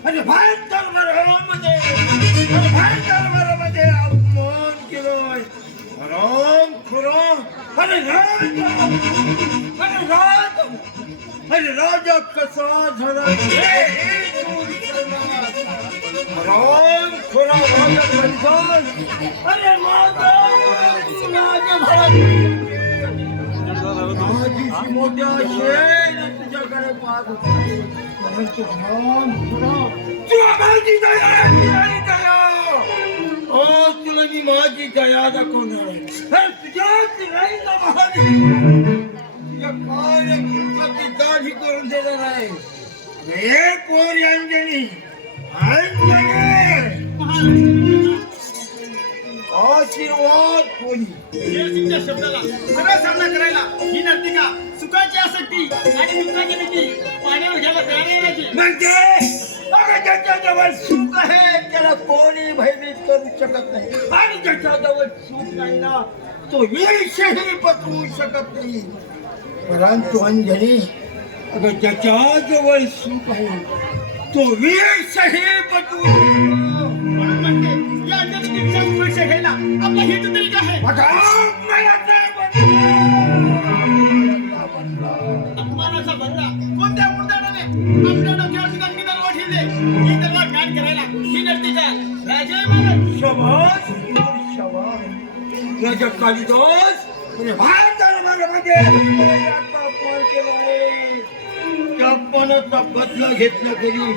अरे बाहेर दरबारामध्ये अपमान केलोय राम खुरा अरे राजा कसा झाला राम खुरा राजा बनकर अरे माझी मोठ्या शेण तुझ्याकडे पाहत होती परंतु राम खुरा तुला माझी दया तुला मी माझी दया दाखवणार तुझ्याच राहील तुझ्या कार्य दाढी करून देणार आहे हे पोरी अंजनी आशीर्वाद कोणी शब्दाला सगळा सामना करायला ही नर्तिका सुखाची आसक्ती आणि दुःखाची भीती पाण्यावर घ्यायला तयार नाही म्हणजे ज्याच्या जवळ सुख आहे त्याला कोणी भयभीत करू शकत नाही आणि ज्याच्या जवळ सुख नाही ना तो विषही पचवू शकत नाही परंतु अंजनी अगं ज्याच्या जवळ सुख आहे तो विषही पचवू या अंजनीचा परीक्षा घ्यायला आपला हेतू तरी काय आहे अपमानाचा भरला कोणत्या मुद्द्याने आपल्या डोक्यावरची गंगी दरवाढ ठेवले ही दरवाढ ज्ञान करायला ही नर्तिका राजा शाबास शाबास राजा कालिदास आणि बाहेर दरबारामध्ये अपमान केला आहे त्या अपमानाचा बदला घेतला तरी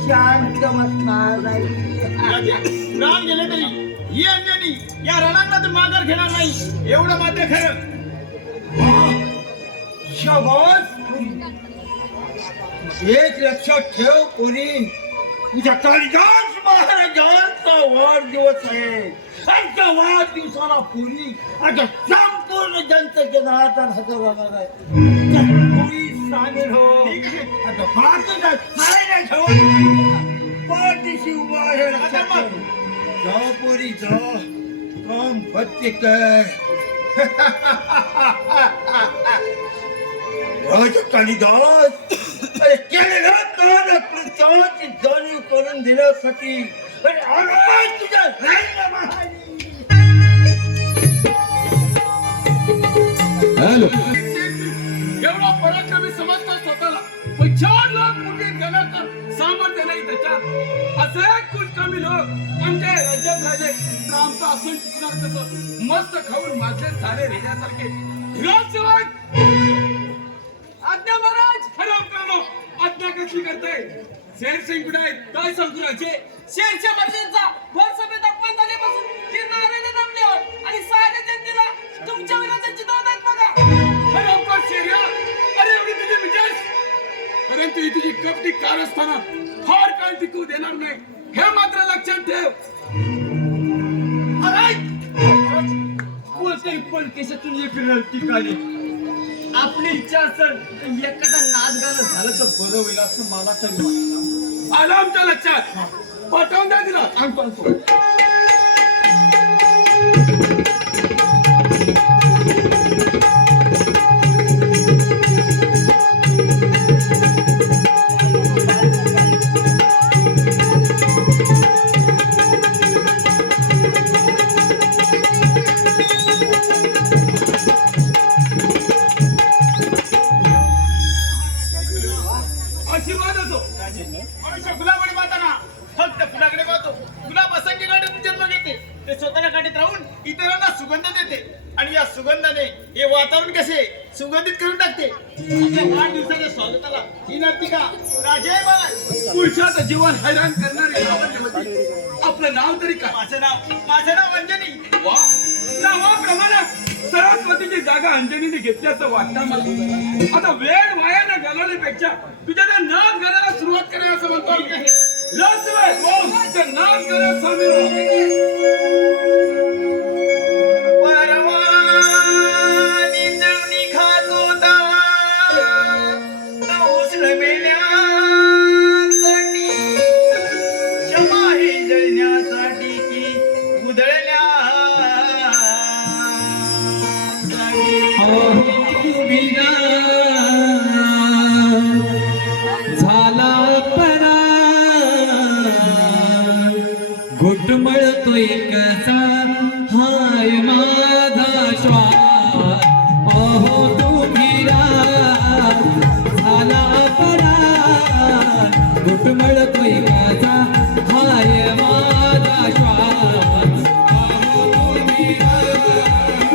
शांत बसणार नाही राम गेले तरी ही अंजनी या रणांगणातून माघार घेणार नाही एवढं मात्र खरं शाबास एक लक्षात ठेव कोणी तुझ्या कालिदास महाराजांचा वाढदिवस आहे आणि त्या वाढदिवसाला पूर्वी आता संपूर्ण जनतेचा आदर हजर राहणार आहे कोणी सामील हो आता भारताचा सायला ठेवून पाठीशी उभा आहे लक्षात ठेव जा पोरी जा काम भत्ते कर राजा कालिदास अरे केलेल्या कानाची जाणीव करून दिल्यासाठी अरे अनुमान तुझ्या राहिला एवढा पराक्रमी समजतो स्वतःला पण 4 लाख मुली देण्याचं सामर्थ्य नाही त्याच्यात असे कुछ कमी लोक आमच्या राज्यात राहिले तर आमचं असून टिकणार कसं मस्त खाऊन माझे सारे रेड्यासारखे शिवाय आज्ञा महाराज हराम करणं आज्ञा कशी करते शेरसिंग कुठे आहेत काय संकुराचे शेरच्या मर्जीचा भर सभेत अपमान झाल्यापासून ते नारायण जमल्यावर आणि साऱ्या जनतेला तुमच्या विरोधात चितवतात बघा हराम कर शेर्या अरे एवढी तुझी विजय परंतु ही तुझी कपटी कारस्थाना फार काळ टिकू देणार नाही हे मात्र लक्षात ठेव अरे कोणत्याही पण केसातून एक टिकाले आपली इच्छा असेल एखादा नाच गाणं झालं तर बरं होईल असं मला तरी वाटतं आलं आमच्या लक्षात पाठवून द्या तिला सांगतो गुलाबाकडे पाहताना फक्त फुलाकडे पाहतो गुलाब असंख्य गाठीतून जन्म घेते ते स्वतःला गाठीत राहून इतरांना सुगंध देते आणि या सुगंधाने हे वातावरण कसे सुगंधित करून टाकते आपल्या वाढदिवसाच्या स्वागताला ही नर्तिका राजे पुरुषाचं जीवन हैराण करणारे आपलं नाव तरी काय माझं नाव अंजनी वा नावाप्रमाणे सरस्वतीची जागा अंजनीने घेतल्याचं वाटतं मला आता वेळ वाया न घालवण्यापेक्षा तुझ्या त्या नाच गाण्याला सुरुवात करूया असं म्हणतो नाच गाण्यात सामील घुटमळतोय कसा हाय माझा श्वास अहो तुम्ही झाला परार घुटमळतोय कसा हाय माझा श्वास अहो तुम्ही झाला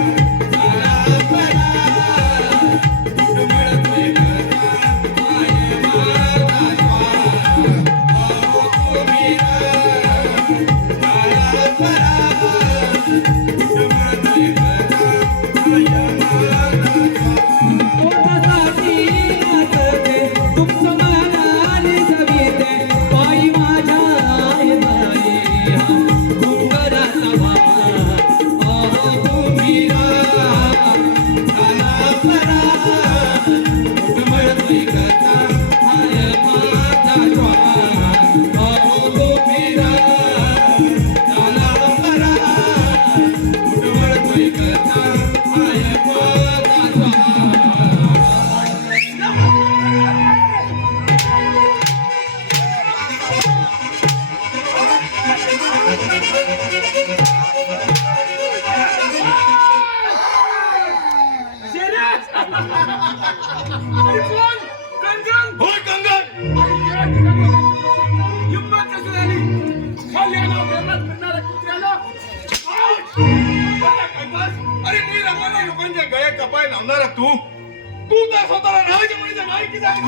परार घुटमळतोय कसा हाय माझा श्वास अहो तुम्ही अरे कोण? कंगन? होय कंगन. अरे या ठिकाणी हिंमत कशी झाली? खाली आला प्रेमात फिरणारा कुत्र्याला. अरे मी रमाने लोकांच्या गळ्या कपाय लावणारा तू तर स्वतःला राहायच्या मुलीचा नायकी झाली.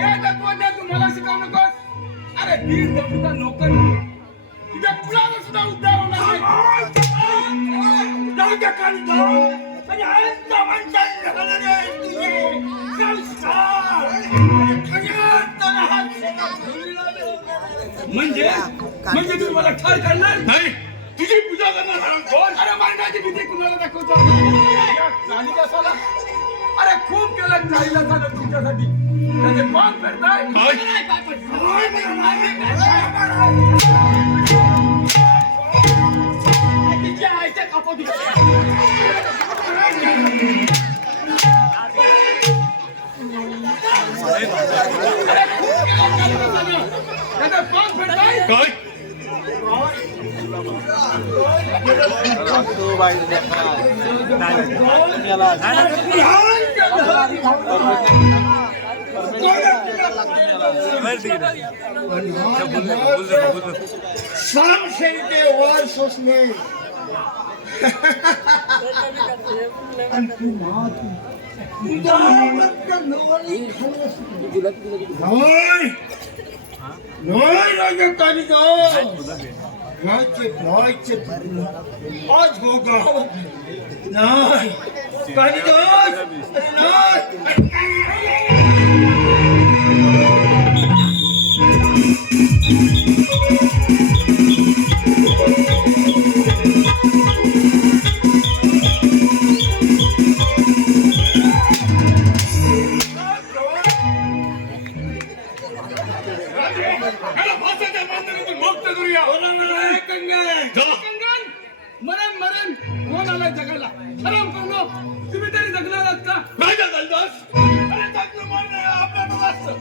हे तत्वज्ञान तू मला शिकवू नकोस. अरे दीड दफूचा नोकर तुझ्या कुणाला सुद्धा उद्धार होणार नाही. जाऊ द्या कालिदास. आणि आयत्या माणसाला घालणारे तुझे संस्कार. खऱ्यातला हा शेतात धुळीला लावणारे. म्हणजे तू मला ठार करणार नाही, तुझी पूजा करणार कोण? अरे मारण्याची भीती कुणाला दाखवतो या कालिदासाला. अरे खूप केलं कालिदासानं तुमच्यासाठी. त्याचे पान फेडताय. तिच्या आईच्या कापत त्याचे पान फेडताय. काय? सामशेरीचे वार सोसले राजा कालिदास. घ्यायचे आज हो गाव नाही कालिदास. अरे नाही. मरण कोण आलाय जगाला? हराम करू तुम्ही तरी जगणार आहात का? राजा कालिदास. अरे जगलं म्हणणं आपल्याला असतं.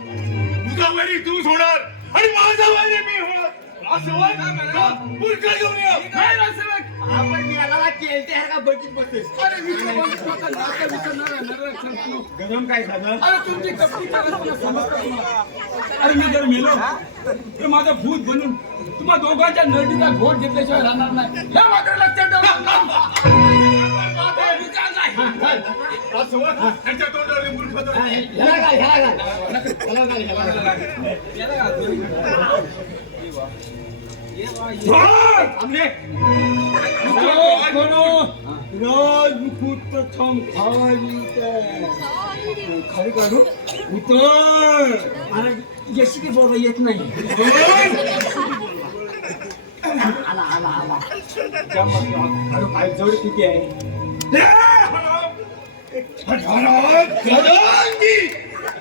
तुझा वैरी तूच होणार आणि माझा वैरी मी होणार. असं होय का? पुढचं घेऊन या. काय रासेवक? आपण याला केलते का बघित बसतेस. अरे गरम काय झालं? अरे तुमची कपटी अरे मी जर मेलो तर माझं भूत बनून तुम्हा दोघांच्या नरडीचा घोट घेतल्याशिवाय राहणार नाही. हे मात्र लक्षात त्याच्या तोंडावर मूर्ख राजमुकुट प्रथम खाली काढू उतर. जशी की बाबा येत नाही. अरे काय जवळ किती आहे?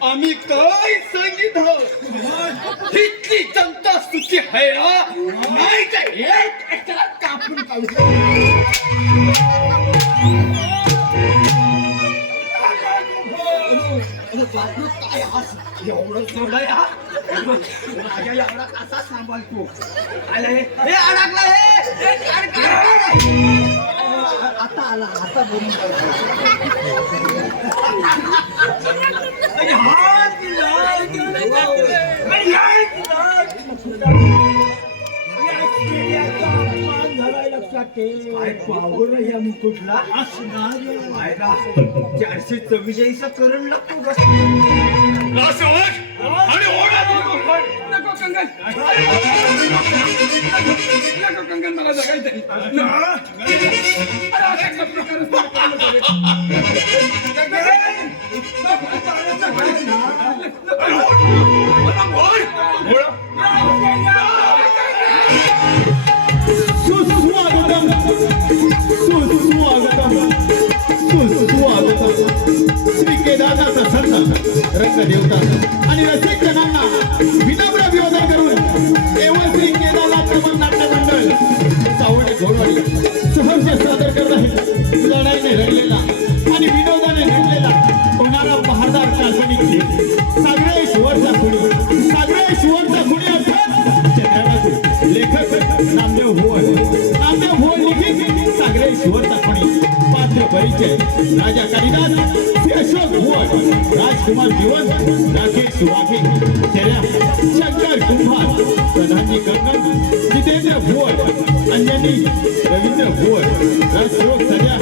आम्ही काय सांगितलं? इथली जनता सुखी आहे नाही का? कापून काय एवढं सोडलं या माझ्या एवढा कसा सांभाळतो आले हे अडकला हे आता आला आता बोलून काय पावर या मुकुटला असणार 444 करून लागतो नको कंगन मला जगायचंय श्री केदारनाथ संत रंगदेवता आणि रसिक जनांना विनम्र विनोदन करून केवळ श्री केदारनाथ कमल नाट्य मंडळ सावणे घोडवाडी सहर्ष सादर करत आहे लढाईने रडलेला आणि विनोदाने रडलेला होणारा बहादार काल्पनिक खेळ सागरेश्वरचा खुणी अर्थात चंद्रानाथ लेखक नामदेव भोळ लिखित सागरेश्वरचा खुणी पात्र परिचय राजा कालिदास श्री अशोक भुवन राजकुमार जीवन राकेश वाघे चेहरा शंकर कुंभार प्रधानजी कंगन जितेंद्र भुवन अंजनी रवींद्र भुवन राजश्रोक सजा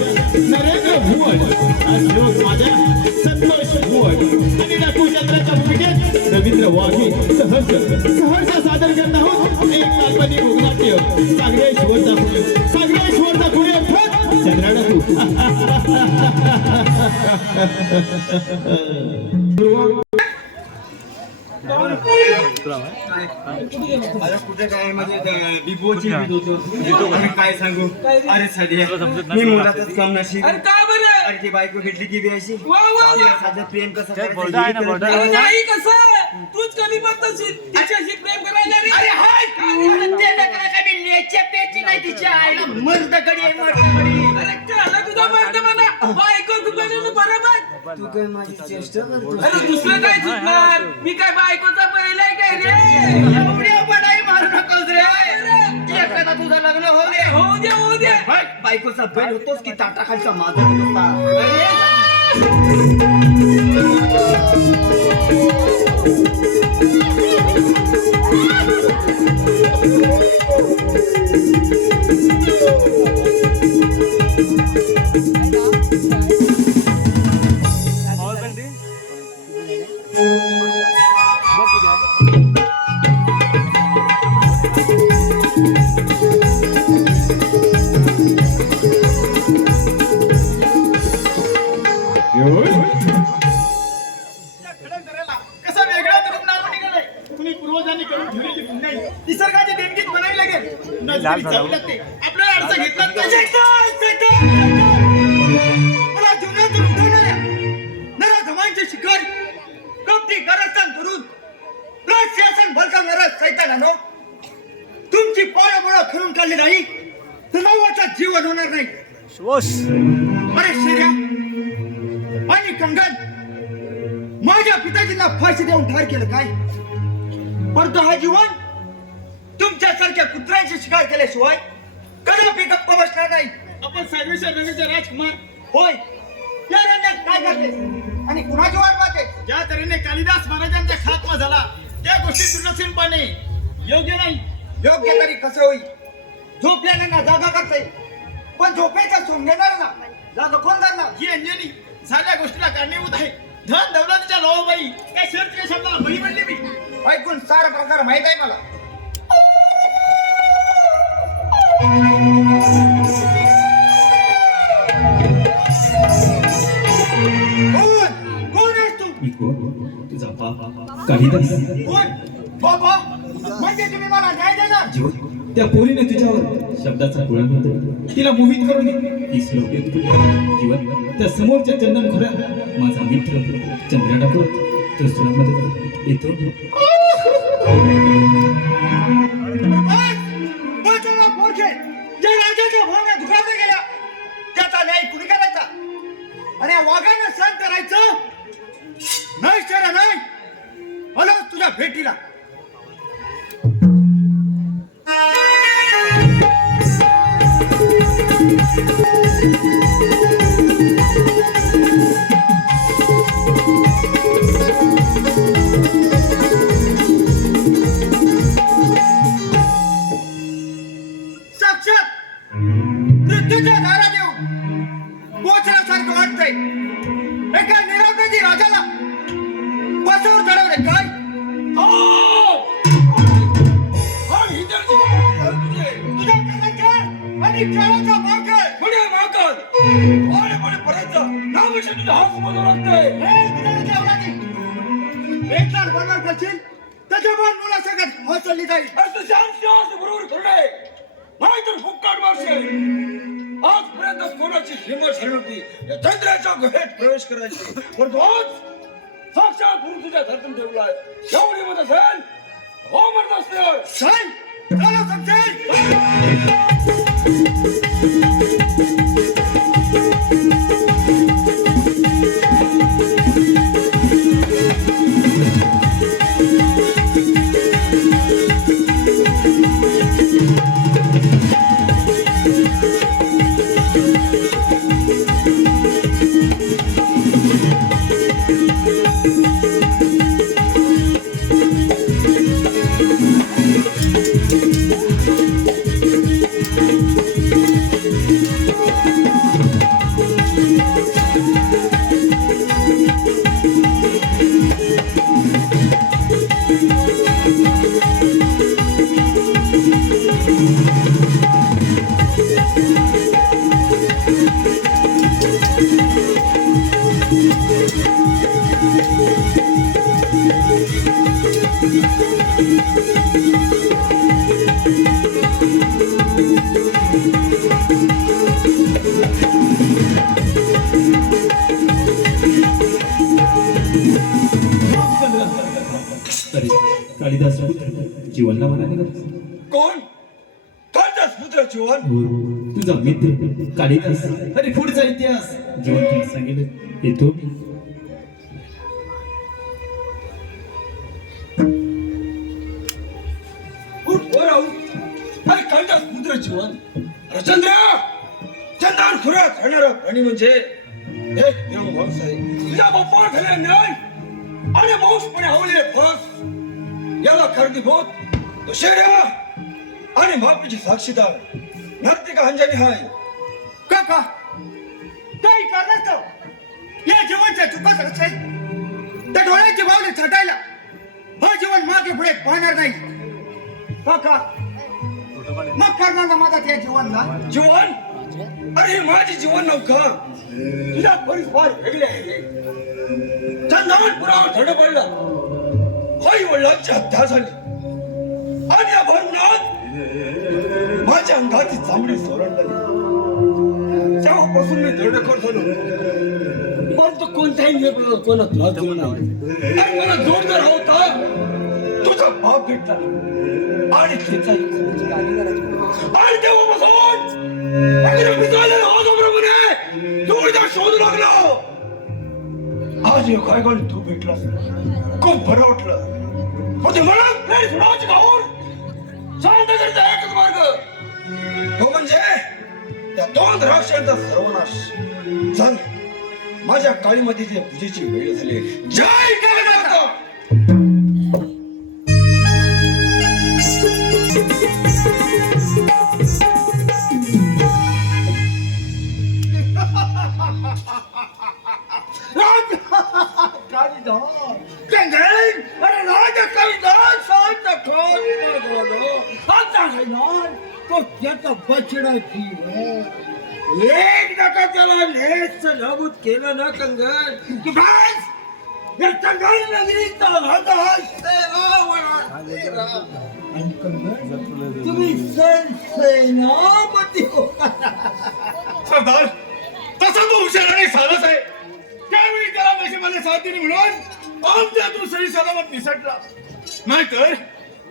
नरेंद्र भुवन राजश्रोक माझ्या संतोष भुवन आणि डाकू चंद्राच्या भूमिकेत रवींद्र वाघे सहर्ष सादर करत आहोत एक काल्पनिक रुग्णाट्य सागरेश्वरचा खुणी अर्थात चंद्राडाकू कुठे काय माझे बिबोची काय सांगू अरे सध्या मी मुलातच काम नशीब अरे का बरं अरे ती बायको भेटली की बेशी वा वा वा साधं प्रेम कसं अरे नाही कसं तूच कधी म्हणतोस तिच्याशी प्रेम करायला रे अरे हाय नाही तिच्या आईला मर्द गडी आहे अरे त्याला तुझा मर्द म्हणा बायको तुझ्या बरोबर तू काय माझी चेष्टा करतो अरे दुसरं काय चुकणार मी काय बायकोचा पहिलाय काय रे एवढ्या बडाई मारू नकोस रे एखादा तुझं लग्न हो दे होऊ दे बायकोचा बैल होतोस की ताटाखालचा माझा नुसता कसं वेगळं तरी नाव निघालंय कुणी पूर्वजांनी करून ठेवलेली पुण्याई निसर्गाची देणगीत बनावी लागेल जाऊ लागते आपल्याला अडचण घेतला मला जीवनातून उठवणाऱ्या नरा धमांचे शिकार कपटी कारस्थान करून प्रशासन भडकावणारा सैतानानो तुमची पाळमुळा फिरून काढली नाही तर नवाचा जीवन होणार नाही अरे शेर्या आणि कंगन माझ्या पिताजींना फाशी देऊन ठार केलं काय परंतु हा जीवन तुमच्यासारख्या पुत्रांची शिकार केल्याशिवाय कदापि गप्प बसणार नाही आपण सर्वेश्वर रवीचे राजकुमार होय या रण्यात काय करते आणि कुणाची वाट पाहते ज्या तऱ्हेने कालिदास महाराजांचा खात्मा झाला त्या गोष्टी दुर्लक्षितपणे योग्य नाही योग्य तरी कसं होईल झोपल्यानं जागा करता येईल पण झोपेचा सोंग घेणार ना जागा कोण करणार ही अंजनी साऱ्या गोष्टीला कारणीभूत आहे धन दौलतीच्या लोभाई काय शर्तीच्या शब्दाला बळी पडली मी ऐकून सारा प्रकार माहित आहे मला कोण आहेस तू तुझा बाबा कालिदास कोण बाबा म्हणजे तुम्ही मला न्याय देणार जीवन त्या पोरीने तुझ्यावर शब्दाचा पुळा होता तिला मोहित करून ती श्लोक जीवन त्या समोरच्या चंदन खोऱ्यात माझा मित्र चंद्रा ठाकूर तो तुला मदत येतो ज्या राजाच्या भावना दुखावल्या गेल्या त्याचा न्याय कुणी करायचा आणि वाघानं सहन करायचं नाही शरा नाही आणि काळाचा माकड पुढे माकड आणि पुढे पर्यंत नावाशी तुझा हात समोर लागतंय. बेकार बंगाल करशील त्याच्यावर मुला सगळ्यात महत्वाची जाईल. अरे तू शांत बरोबर करणे नाहीतर फुक्काट मारशील. आजपर्यंत कोणाची हिंमत झाली नव्हती या चंद्राच्या गुहेत प्रवेश करायची, पण आज साक्षात गुरु तुझ्या धर्तून ठेवलाय. एवढी मत असेल हो म्हणत असते. चल चला समजेल. अरे कालिदास जीवनला म्हणाले का? कोण कालिदास पुत्र जीवन? तुझा मित्र कालिदास. अरे पुढचा इतिहास जीवन तुला सांगेल येतो. अरे कालिदास पुत्र जीवन. अरे चंद्रावर खुरात राहणारा प्राणी म्हणजे एक देव माणूस आहे. तुझ्या बाप्पा झाले न्याय आणि माऊसपणे आवडले फस याला कारणीभूत तो शेऱ्या आणि माफीची साक्षीदार नर्तिका अंजनी हाय. काका काही कारणास्तव या जीवनच्या चुकाच असेल त्या डोळ्याचे बावले छाटायला हा जीवन मागे पुढे पाहणार नाही. काका मग करणार ना माझा त्या जीवनला. जीवन? अरे हे माझे जीवन नव्हतं. तुझ्या बरीच फार वेगळे आहे. चंदनपुरावर धड पडलं, आई वडिलांची हत्या झाली आणि या भांडणात माझ्या अंगाची चामडी सोरंडली. तेव्हापासून मी धडकर झालो, परंतु कोणत्याही निर्णयाला कोणा त्रास दिला नाही. आणि मला जोडदार होता तुझा बाप भेटला आणि त्याचा आणि तेव्हापासून जोडीदार शोधू लागलो. आज एक काय गण तू भेटलास, खूप बरं वाटलं. पण ते मला प्रेम सुनावची खाऊन शांत करता एकच मार्ग, तो म्हणजे त्या दोन राक्षसांचा सर्वनाश. चल माझ्या काळीमध्ये जे पूजेची वेळ झाली. जय कालिदास. तो त्याचा बछडा जीव एकदा का त्याला नेस नाबूद केलं ना कंगन की बस या कंगन नगरीचा आणि कंगन तुम्ही सेनापती होता. सरदार तसा तो हुशार आणि सारस आहे. त्यावेळी त्याला नशिबाने साथ दिली म्हणून आमच्यातून सही सलामत निसटला, नाहीतर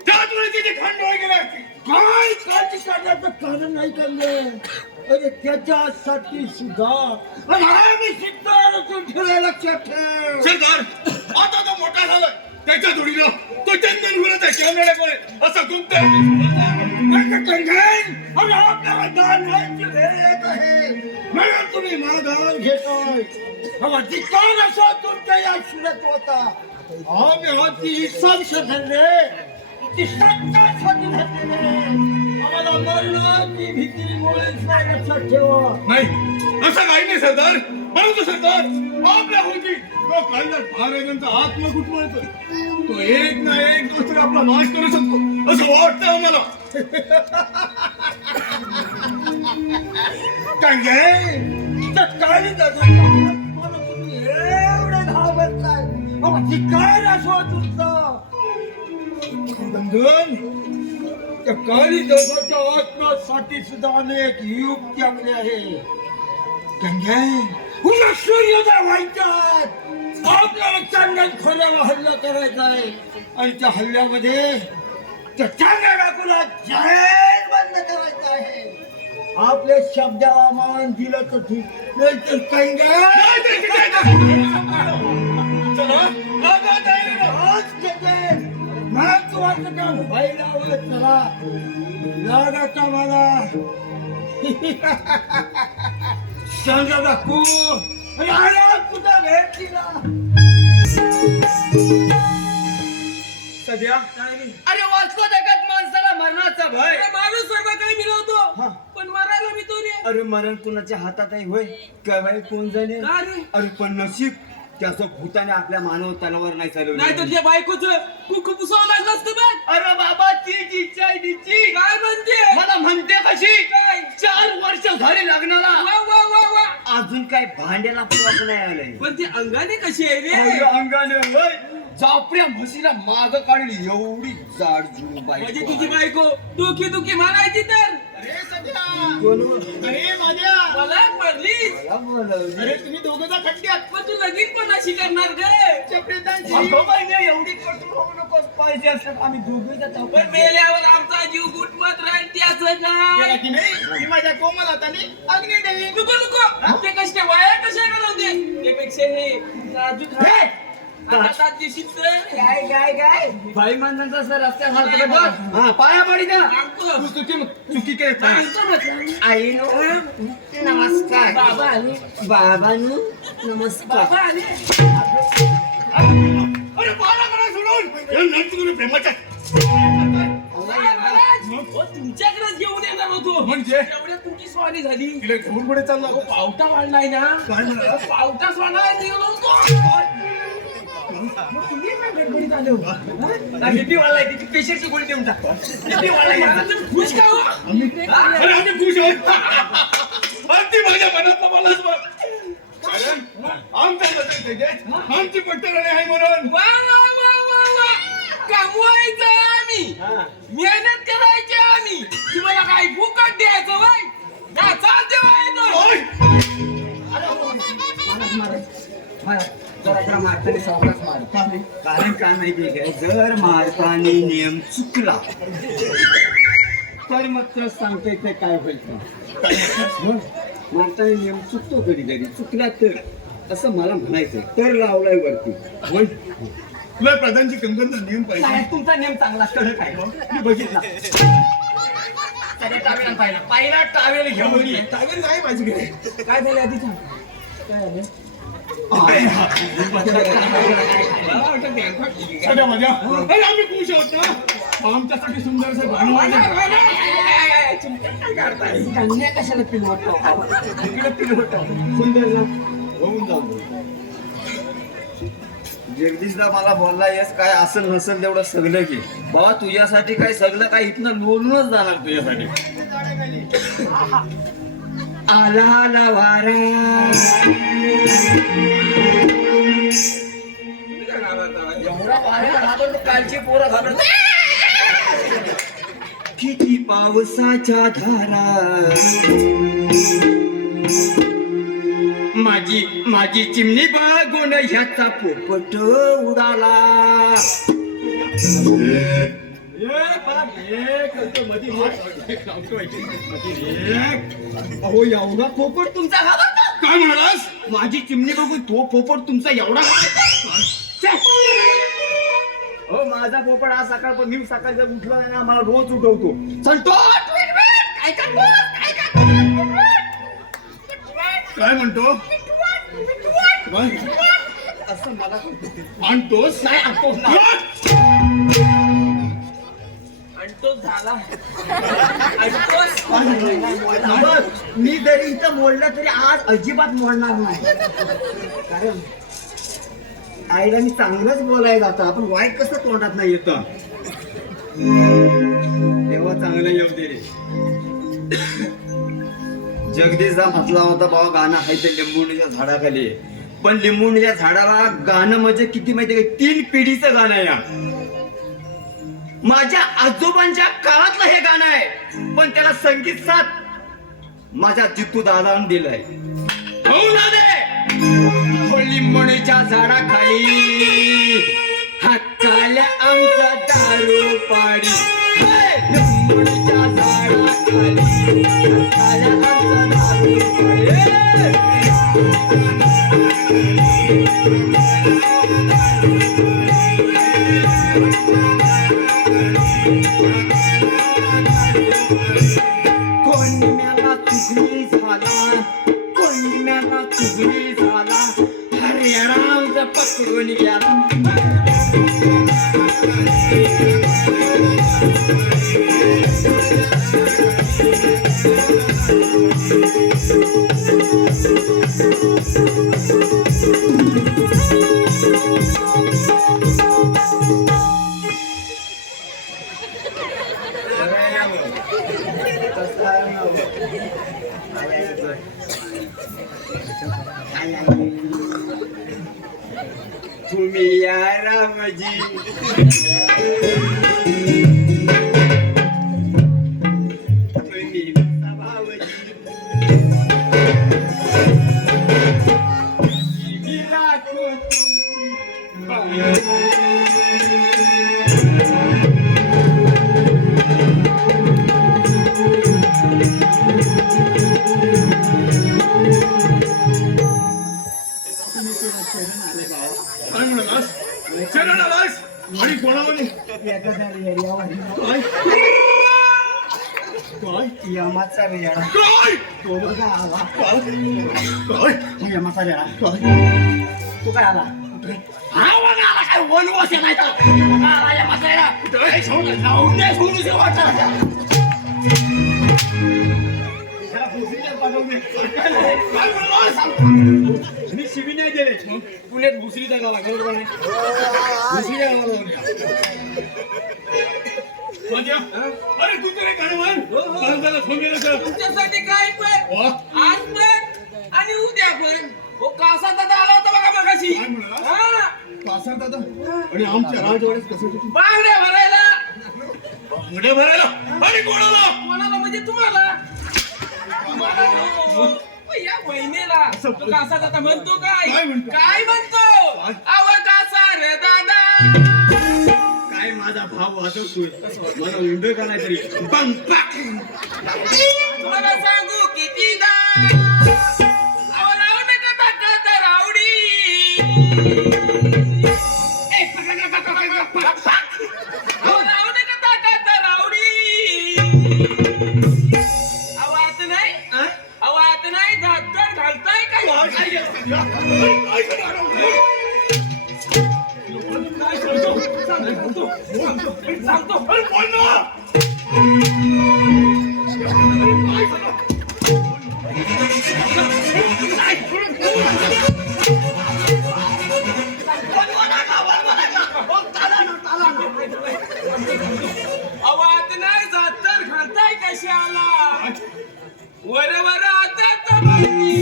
त्यातून तिथे खंडोळ गेला असती. काय काळजी करण्याचं कारण नाही कंगन. अरे त्याच्यासाठी सुद्धा आम्ही सिद्ध रचून ठेवलाय, लक्षात ठेव. सरदार आता तो मोठा झाला, त्याच्या जोडीला तो चंदन गुलाचा शिवण्याकडे असं गुप्त आपल्याला दान व्हायची वेळ येत आहे म्हणून तुम्ही माघार घेतोय. अधिकार असा तुमच्या या शिरत होता. आम्ही हाती इच्छा धरले ती सत्तासाठी धरलेले. आम्हाला मरणाची भीतीमुळे लक्षात ठेवा. नाही असं काही नाही सरदार. परंतु सरदार आपल्या होती तो कालिदास महाराजांचा आत्मा गुटमळतो. तो एक ना एक दिवस आपला नाश करू शकतो असं वाटतं आम्हाला. काय त्या कालिदासाच्या आत्म्याला तुम्ही एवढे घाबरताय काय असो तुमचं बंधन त्या कालिदासाच्या आत्म्यासाठी सुद्धा आम्ही एक युक्ती आखली आहे उद्या सूर्योदय व्हायच्यात आपल्याला चांगल्या खोल्यावर हल्ला करायचा आहे आणि त्या हल्ल्यामध्ये त्या चांगल्या डाकूला जाहीर बंद करायचं आहे आपल्या शब्दाला मान दिलं तर ठीक नाही तर काही महत्वाचं काम व्हायला हवं चला लागाचा मला सांगा डाकू आला तुझा भेट दिला सध्या अरे वाचतो जगात माणसाला मरणाचा भय माणूस सर्व काही मिळवतो पण मरायला मी तो रे. अरे मरण कुणाच्या हातात आहे होय काय कोण जाणे का रे? अरे पण नशीब त्याचं भूताने आपल्या मानव तलावर नाही नाही तर चालवलं तुझ्या बायकोच खूप पुसावं लागलं असतं बघ. अरे बाबा तीच इच्छा आहे तिची काय म्हणते मला म्हणते कशी काय? 4 वर्ष झाली लग्नाला वा वा वा वा अजून काय भांड्याला पुरत नाही आलंय पण ती अंगाने कशी आहे रे अरे अंगाने होय जापऱ्या म्हशीला माग काढली एवढी जाड जुळू म्हणजे बाई तुझी बायको दुखी दुखी म्हणायची तर अरे सध्या कोण अरे माझ्या मला म्हणलीस मला बोलवली. अरे तुम्ही दोघं जा खड्ड्यात पण तू लगीन पण अशी करणार गे चपरेदांची अगं बाई, नाही, एवढी कठोर होऊ नकोस पाहिजे असं आम्ही दोघे जातो पण मेल्यावर आमचा जीव गुटमत राहील त्याचं गेला काय की नाही ती माझ्या कोमल हाताने अग्नी देवी नको नको ते कशा वाया कशा घालवते त्यापेक्षा हे नाजूक हातात दिशील तर काय बाई माणसांचा सर रस्त्यावर हात नाही, बघ. हा पाया पडी ना सांगतो. तू चुकी केली काय म्हणतो म्हटलं? आई नमस्कार बाबा आले बाबांनो नमस्कार बाबा आले अरे बाळा मला सोडून नंतर प्रेमाच्या तुमच्याकडेच घेऊन येणार होतो म्हणजे? एवढ्या तुमची स्वारी झाली तिला घेऊन पुढे चालला अहो, पावटा वाढलाय ना काय म्हणाला? पावटा स्वारणाला निघालो होतो मग तुम्ही काय गडबडीत आले हो? हा? किती वाढलाय किती पेशंटची गोळी देऊन टाक किती वाढलाय मला तुम्ही खुश का हो? हा? अरे आम्ही खुश आहोत अगदी माझ्या मनातला मलाच बघ आमच्या आमची पट्टराणी आहे म्हणून वा वा वा वा वा कमवायचं आम्ही मेहनत करायची आम्ही तुम्हाला काय फुकट द्यायचं वय ना चालते ओय! कारण काय माहिती आहे जर मारताना नियम चुकला तर मात्र सांगते ते काय होईल मारताना नियम चुकतो कधीतरी चुकला तर असं मला म्हणायचं तर लावलाय वरती होय तुला प्रधानची कंगनचा नियम पाहिजे साहेब, तुमचा नियम चांगला कडक आहे मी बघितला पहिला टावेल घेऊन ये टावेल नाही माझ्याकडे काय झालं आधी सांग काय झालं सध्या माझ्या अरे आम्ही खुश आहोत ना आमच्यासाठी सुंदरसं गाणं वाजव. कन्या कशाला पिलवतो इकडे पिलवतो सुंदर ना होऊन जाऊ जगदीशदा मला बोलला येस काय असेल नसेल तेवढं सगळं घे बाबा तुझ्यासाठी काय सगळं काय इथनं लोणूनच जाणार तुझ्यासाठी आला आला वारा एवढा वारा घाबरतो कालची पोरं घाबरत किती पावसाच्या धारा माझी चिमणी बघून ह्याचा पोपट उडाला अहो एवढा पोपट तुमचा घाबरतो काय म्हणालास माझी चिमणी बघून तो पोपट तुमचा एवढा हो माझा पोपट आज सकाळ पण मी सकाळी जर उठला नाही ना मला रोज उठवतो संतोष काय काय म्हणतो काय? असं मला आणतोस नाही आणतोच नाही. अंटो झाला बघ, मी जरी इथं मोडलं तरी आज अजिबात मोडणार नाही कारण आईला मी चांगलंच बोलायला जातं आपण वाईट कसं तोंडात नाही येतं तेव्हा चांगलं येऊ दे रे जगदीशदा म्हटला होता बाबा गाणं आहे ते लिंबुणीच्या झाडाखाली. पण लिंबुणीच्या झाडाला गाणं म्हणजे किती माहिती का, 3 पिढीचं गाणं आहे. माझ्या आजोबांच्या काळातलं हे गाणं आहे, पण त्याला संगीत साथ माझ्या जितू दादाने दिलंय. हो ना दे लिंबणीच्या झाडाखाली हक्काल्या आमचा दारू पाडी. लिंबणीच्या झाडाखाली हक्काल्या आमचा दारू पाडी. कोणम्याला तुझी झाला, कोणम्याला तुझी झाला, हरिरामचा पकडून गेला. तुम्ही या रामजी, तुम्ही भावजी, मी राखो तुमची काय म्हणालास? चरण आलास आणि कोणामध्ये यमाचा रेडा काय तो बघा आला. काय यमाचा रेडा तो काय आला हा बघा आला. काय वनवास नाही तर आला यमाचा रेडा. जाऊन दे सोडू दे वाटा. काय म्हणालास? मी शिवी नाही गेले पुण्यात भुसरीचा गावा बरोबर नाही भुसरीच्या गावाला माझ्या अरे तू तरी काय म्हण पालकाला फोन केला सर. तुमच्यासाठी काय पण आज पण आणि उद्या पण. हो कासा दादा आला होता बघा मगाशी. काय म्हणाला? हा पासार दादा आणि आमच्या राजवाड्यात कसं होतं? बांगड्या भरायला. बांगड्या भरायला आणि कोणाला? कोणाला म्हणजे तुम्हाला. तुम्हाला हो. या बहिणीला कासा दादा म्हणतो काय काय म्हणतो? काय म्हणतो अव कासा रे दादा. काय माझा भाव वाजवतोय मला उंड का नाही तरी बंग पाक. तुम्हाला सांगू कितीदा अव रावण टाकत रावडी. अव रावण टाकत रावडी. आवाज नाही आवाज नाही धातर घालताय काय. सांगतो अरे बोल ना. आवाज नाही धातर घालताय कशाला. वर वर आता तबरनी.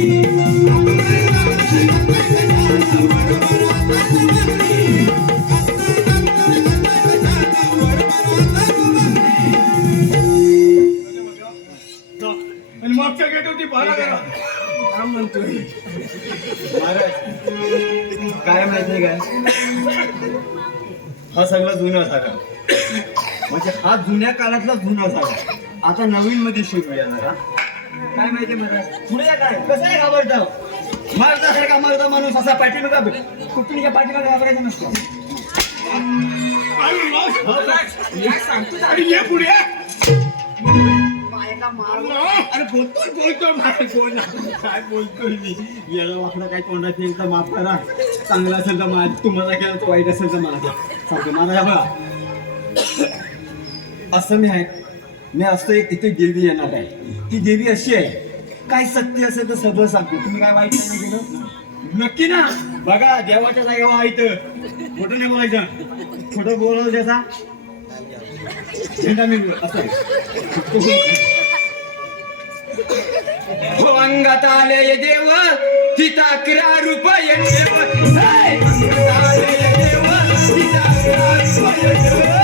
आणि मागच्या गेटवरती पारा करा. काय म्हणतोय महाराज काय माहिती काय, हा सगळा जुना सागा म्हणजे हा जुन्या काळातला जुना सागा आता नवीन मध्ये सुरू येणार. हा? काय माहिती महाराज पुढे काय कसं आहे घाबरता मारतासारखा मारता माणूस असा पाठीमागा कुठलीच्या पाठीमागा घाबरायचा नसतो. काय म्हणलास? काय सांगतो अरे ये पुढे ये. मायला मारू. अरे बोलतोय महाराज बोल ना. काय बोलतोय मी याला वाकडा काय तोंडात येईल तर माफ करा. चांगला असेल तर माझ तुम्हाला केलं तर वाईट असेल तर माझा सांगतो मला बघा. असं मी आहे मी असतो एक इथे देवी येणार आहे. ती देवी अशी आहे काय सत्य असेल तर सगळं सांगतो. तुम्ही काय वाईट नाही केलं नक्की ना. बघा देवाच्या जागेवर आहे इथं खोटं नाही बोलायचं. खोटं बोलायचं त्याचा झेंडा मी असं अंगात आले देव तिथं 11 रुपये ठेव हे! अंगात आले देव तिथं 11 रुपये ठेव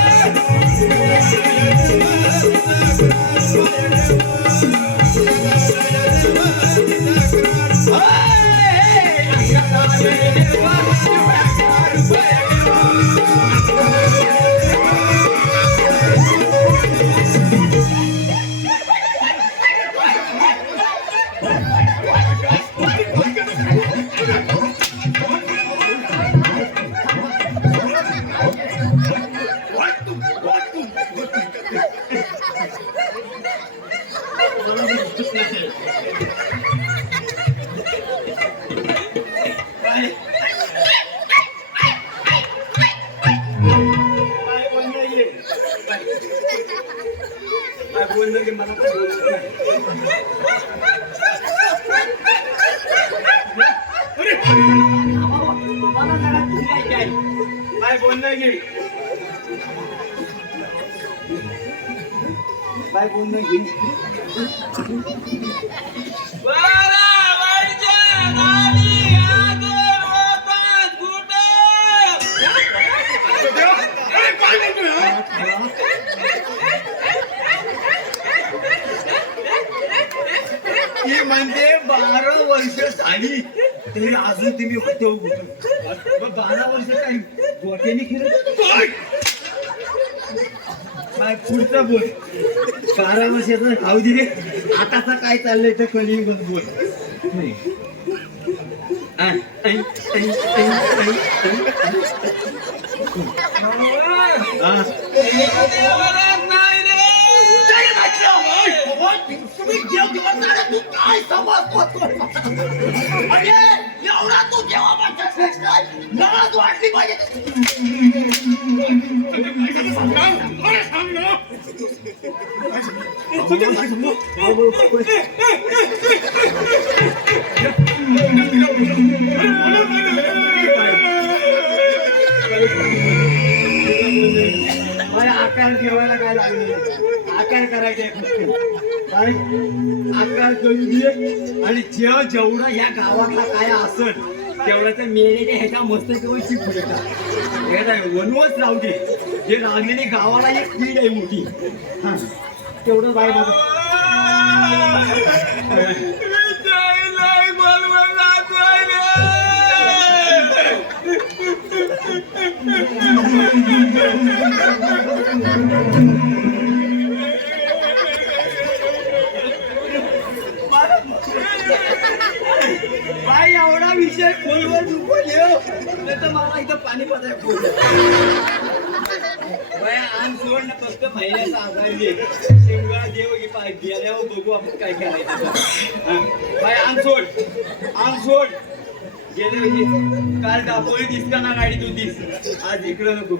ती म्हणते 12 वर्ष झाली तरी अजून तुम्ही होते 12 वर्ष काही गोट्याने खेळत काय पुढचा बोल 12 वर्षाचा खाऊ दे आताचा काय चाललंय तर कलियुग बोल तुम्ही देव दिवस तू काय समजतो अरे एवढा तू देवाबाच्या नळात वाटली आकार ठेवायला काय लागलं आकार करायचे काय आकार करू दे आणि जेवढा या गावातला काय असेल तेवढ्याच्या मेलेल्या ह्याच्या मस्त केवळ शिकू देतात वनवच राहू दे जे लागलेली गावाला एक पीड आहे मोठी हा तेवढं बाय बाई एवढा विषय खोलवर नको येऊ नाही तर मला इथं पाणी पदाय बाया आण सोड ना फक्त महिन्याचा आधार घे शेवगा देव घे पाय गेल्यावर बघू आपण काय करायचं बाय आण सोड गेले काल दापोळी दिस का ना गाडी तू दिस आज इकडं नको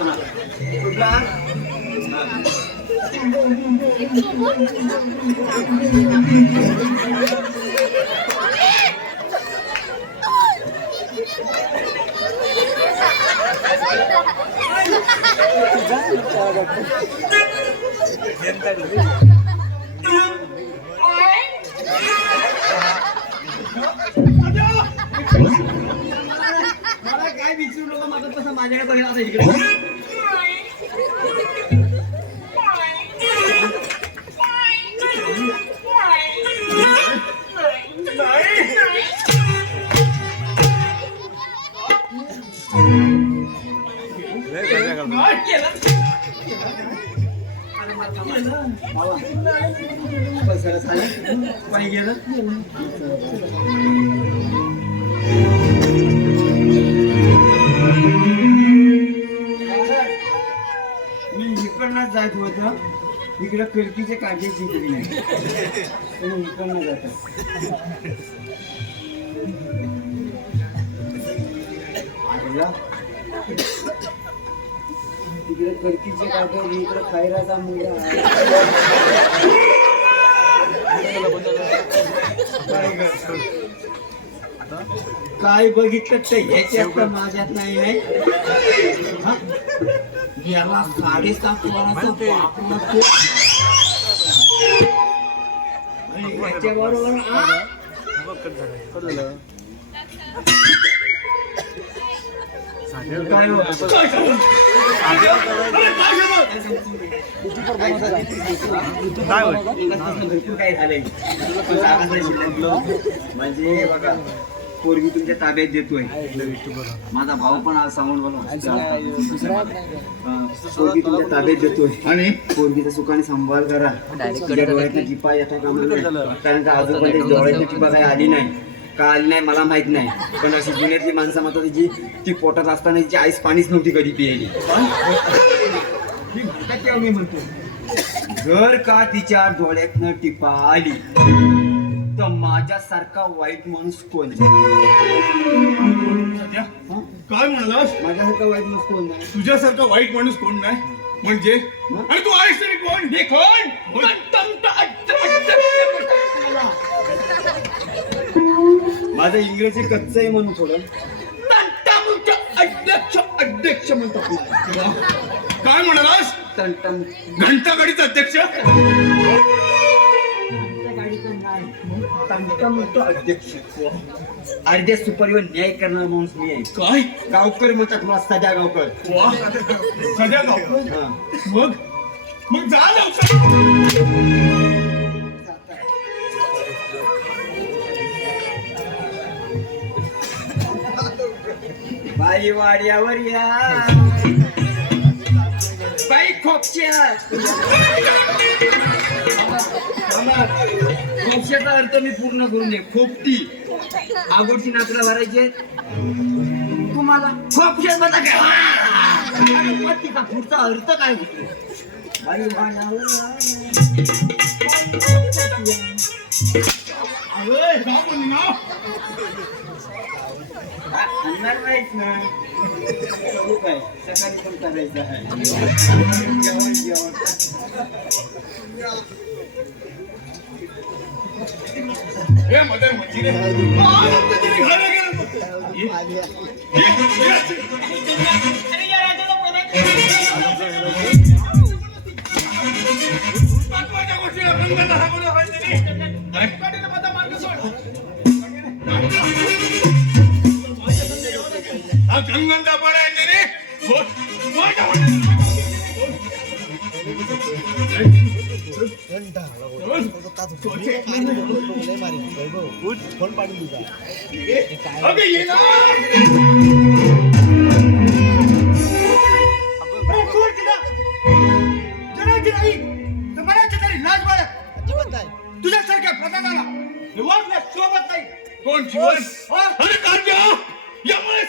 हा कुठला मला काय विचारू नका माझं तसं माझ्याकडे बघा आता इकडे पाणी गेलं मी इकडनं जात होतं इकडं खिडकीचे काढे जिंकली नाही इकडनं जात तिकडे खिडकीचे काढे इकडे खैराचा मुलगा काय बघितलं तर ह्याच्यात तर माझ्यात नाही आहे याला 7.5 वर्षाचा बाप नसतो तिच्या बरोबर काय हो? भरपूर काय झालंय म्हणजे बघा पोरगी तुमच्या ताब्यात देतोय माझा भाऊ पण आज सांगून बोला पोरगी तुमच्या ताब्यात देतोय आणि पोरगीचा सुखाने सांभाळ करा तिच्या डोळ्यातनं टिपा येता कामा नये. कारण का अजून पण त्याच्या डोळ्यातनं टिपा काही आली नाही का आली नाही मला माहित नाही पण अशी जुन्यातली माणसं मात्र तिची ती पोटात असताना तिची आईस पाणीच नव्हती कधी पियाली मी म्हणतो जर का तिच्या डोळ्यातनं टिपा आली तर माझ्यासारखा वाईट माणूस कोण सध्या काय म्हणालास माझ्यासारखा वाईट माणूस कोण नाही तुझ्यासारखा वाईट माणूस कोण नाही म्हणजे आणि तू आहेस तरी कोण हे कोण माझं इंग्रजी कच्च आहे म्हणून थोडं अध्यक्ष म्हणतात काय म्हणालास टंटम घंटागाडीचा अध्यक्ष अध्यक्ष अर्ध्या सुपरीवर न्याय करणारा माणूस मी आहे काय गावकर म्हणतात मला सध्या गावकर वा सध्या गाव हा. मग जा लवकर बाई वाड्यावर या बाई खोपच्या खोपशाचा अर्थ मी पूर्ण करून दे खोपटी आगोटची नाचला भरायची तुम्हाला खोपशात बघा काय का पुढचा अर्थ काय होतो बाई वाड्यावर आणणार नाहीच ना करू काय सकाळी पण करायचं आहे जेवण जेवण हे मदर म्हणजे रे घाला गेलं अरे या राजाला महत्वाच्या गोष्टीला रंगाला सांगून पाहिजे गाडीला पता मार्ग सोड हा गंगंदा पडायचे रे अबे ये ना तुझ्यासारख्या प्रधानाला वागण्यास सोबत नाही कोण जीवन अरे कार्य यामुळे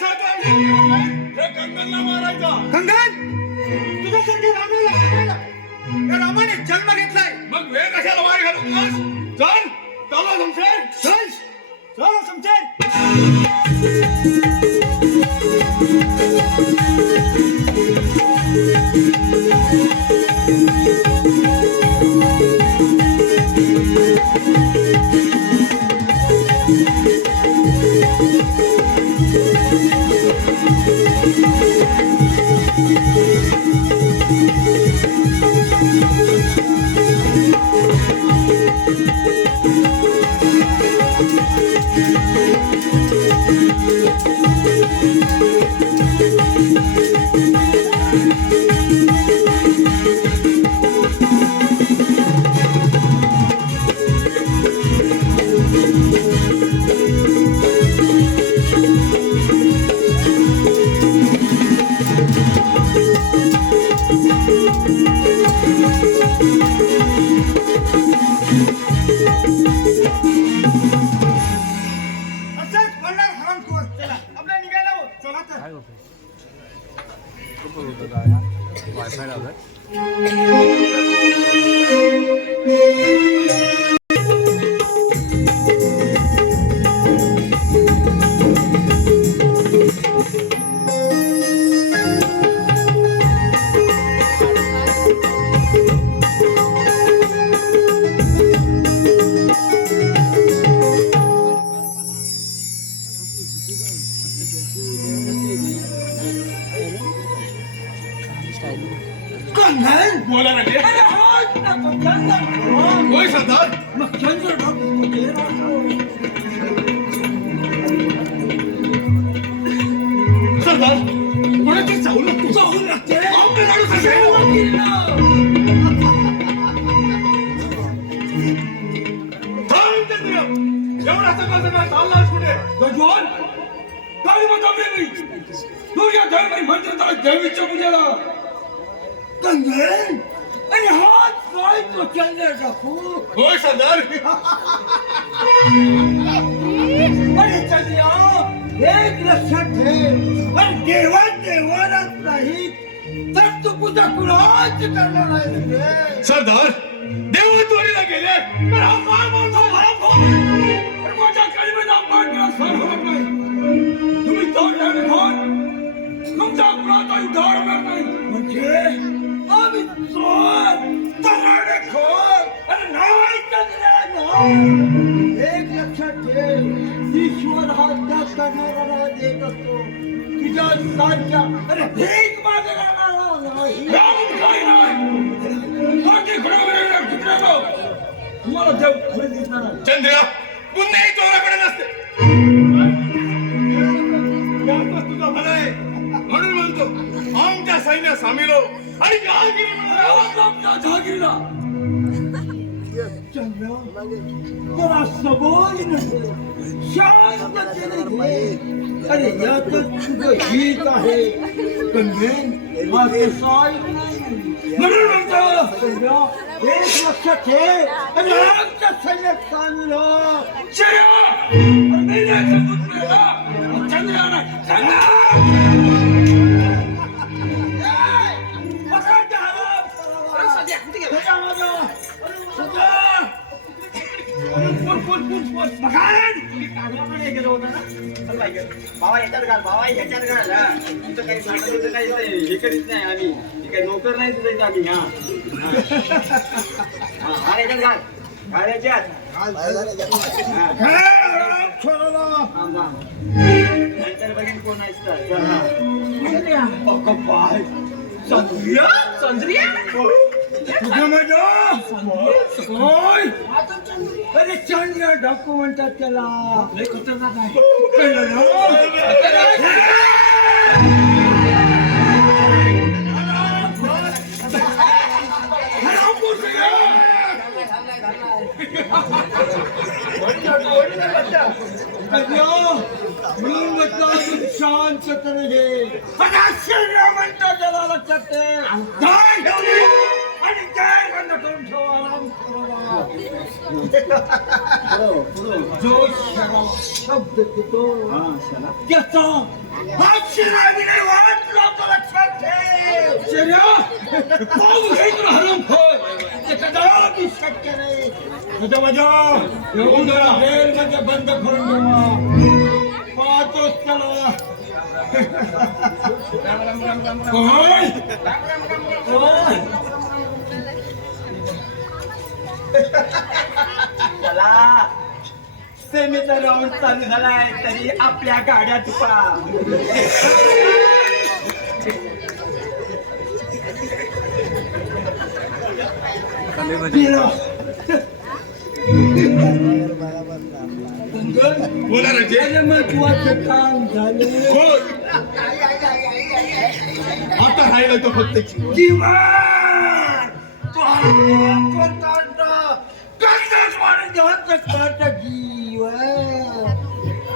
गंगनला मारायचा कंगन तुझ्यासारख्या रामाला मारायला या रामाने जन्म घेतलाय मग वेळ कशाला वाय घालून चल चला समशेर चल चल समजेल Thank you. होय सरदार. मग चंद्र ठाकूर कुठे राहतो? सरदार कोणाची चावू लागतो. जाऊ लागते आपले लाडू कसे? थांब चंद्र. एवढा सकाळ सकाळ चाललास कुठे? गजवान काही बतावले नाही. तू या दैवी मंदिरात देवीच्या पूजेला कंगन आणि हात काय तो चंद्र ठाकूर. होय सरदार. अरे चंद्रा एक लक्षात ठेव. पण देवाला नाही तर तू पूजा कुणाची करणार आहे रे? सरदार देवद्वारीला गेले तर हा काय बोलतो. पण माझ्या कळीमध्ये अपमान केला सहन होत नाही. तुम्ही तोडल्याने कोण? तुमच्या कुणाचाही उद्धार होणार नाही. म्हणजे आम्ही चोर तराडेखोर आणि नाही चंद्रा. एक लक्षात ठेव ईश्वर हा त्याग करणारा देत असतो. तुझ्या सारख्या अरे भीक मागणारा नाही. काही नाही. बाकी घडवलेल्या कुत्र्याला तुम्हाला देव खरे दिसणार आहे. चंद्र पुन्हा चोराकडे नसते. यातच तुझा भला आहे. म्हणून म्हणतो आमच्या सैन्यात सामील हो आणि जहागिरी मिळवा. आमच्या जहागिरीला चंद्र जरा सबोरी नसेल शांततेने घे. अरे यातच तुझं हित आहे. कंगन माझं साय म्हणून म्हणतो चंद्र एक लक्षात ठेव आणि आमच्या सैन्यात सामील हो. बाबा ह्याच्यात घाल. बाबा ह्याच्यात घाल. हा. तुझं काही सांगायचं काही हे करीत नाही आम्ही. काही नोकर नाही तुझं आम्ही. हा हा ह्याच्यात घाल. घाल ह्याच्यात. नंतर बघीन कोण अरे चंद्र ढाकू म्हणतात त्याला. म्हणून म्हटलं शांततेने घे. म्हणतात त्याला लक्षात ठेव. काय ठेवली आणि काय बंद करून ठेवा. आराम करावा. जो शराब शब्द देतो त्याचा हा शिराविने वाटला तर लक्षात ठेव. शर्या पाहू घे तुला हरमखोर. ते कदापि शक्य नाही. रेल मध्ये बंद करून ठेवा. पाहतोच त्याला. चला सेमीचा राऊंड चालू झालाय तरी आपल्या गाड्या तुपा. बोला राजे. महत्वाचं काम झालं. हो. आता राहिला तो फक्त जीवन तो हरमखोर काढता. काढताच मारून घ्यायचं काढता जीवन.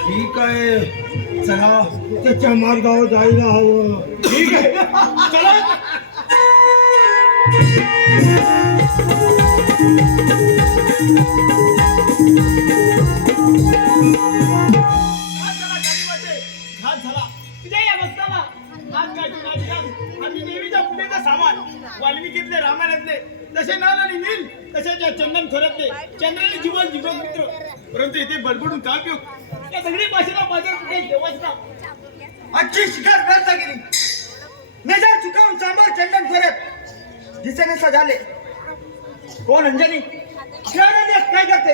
ठीक आहे चला त्याच्या मार्गावर जायला हवं. ठीक आहे. चला. घात झाला तुझ्या या भक्ताला हात काढून आणि देवीच्या पूजेचं सामान वाल्मिकीतले रामायणातले तसे नाल आणि नील तसे त्या चंदन खोऱ्यातले चंद्राने जीवन जीवन मित्र. परंतु इथे बडबडून का उपयोग. या सगळी भाषेला बाजार कुठे देवाच ना. आजची शिकार करता गेली. मेजर चुकावून सांबार चंदन करत दिसेने सजाले. कोण अंजनी काय करते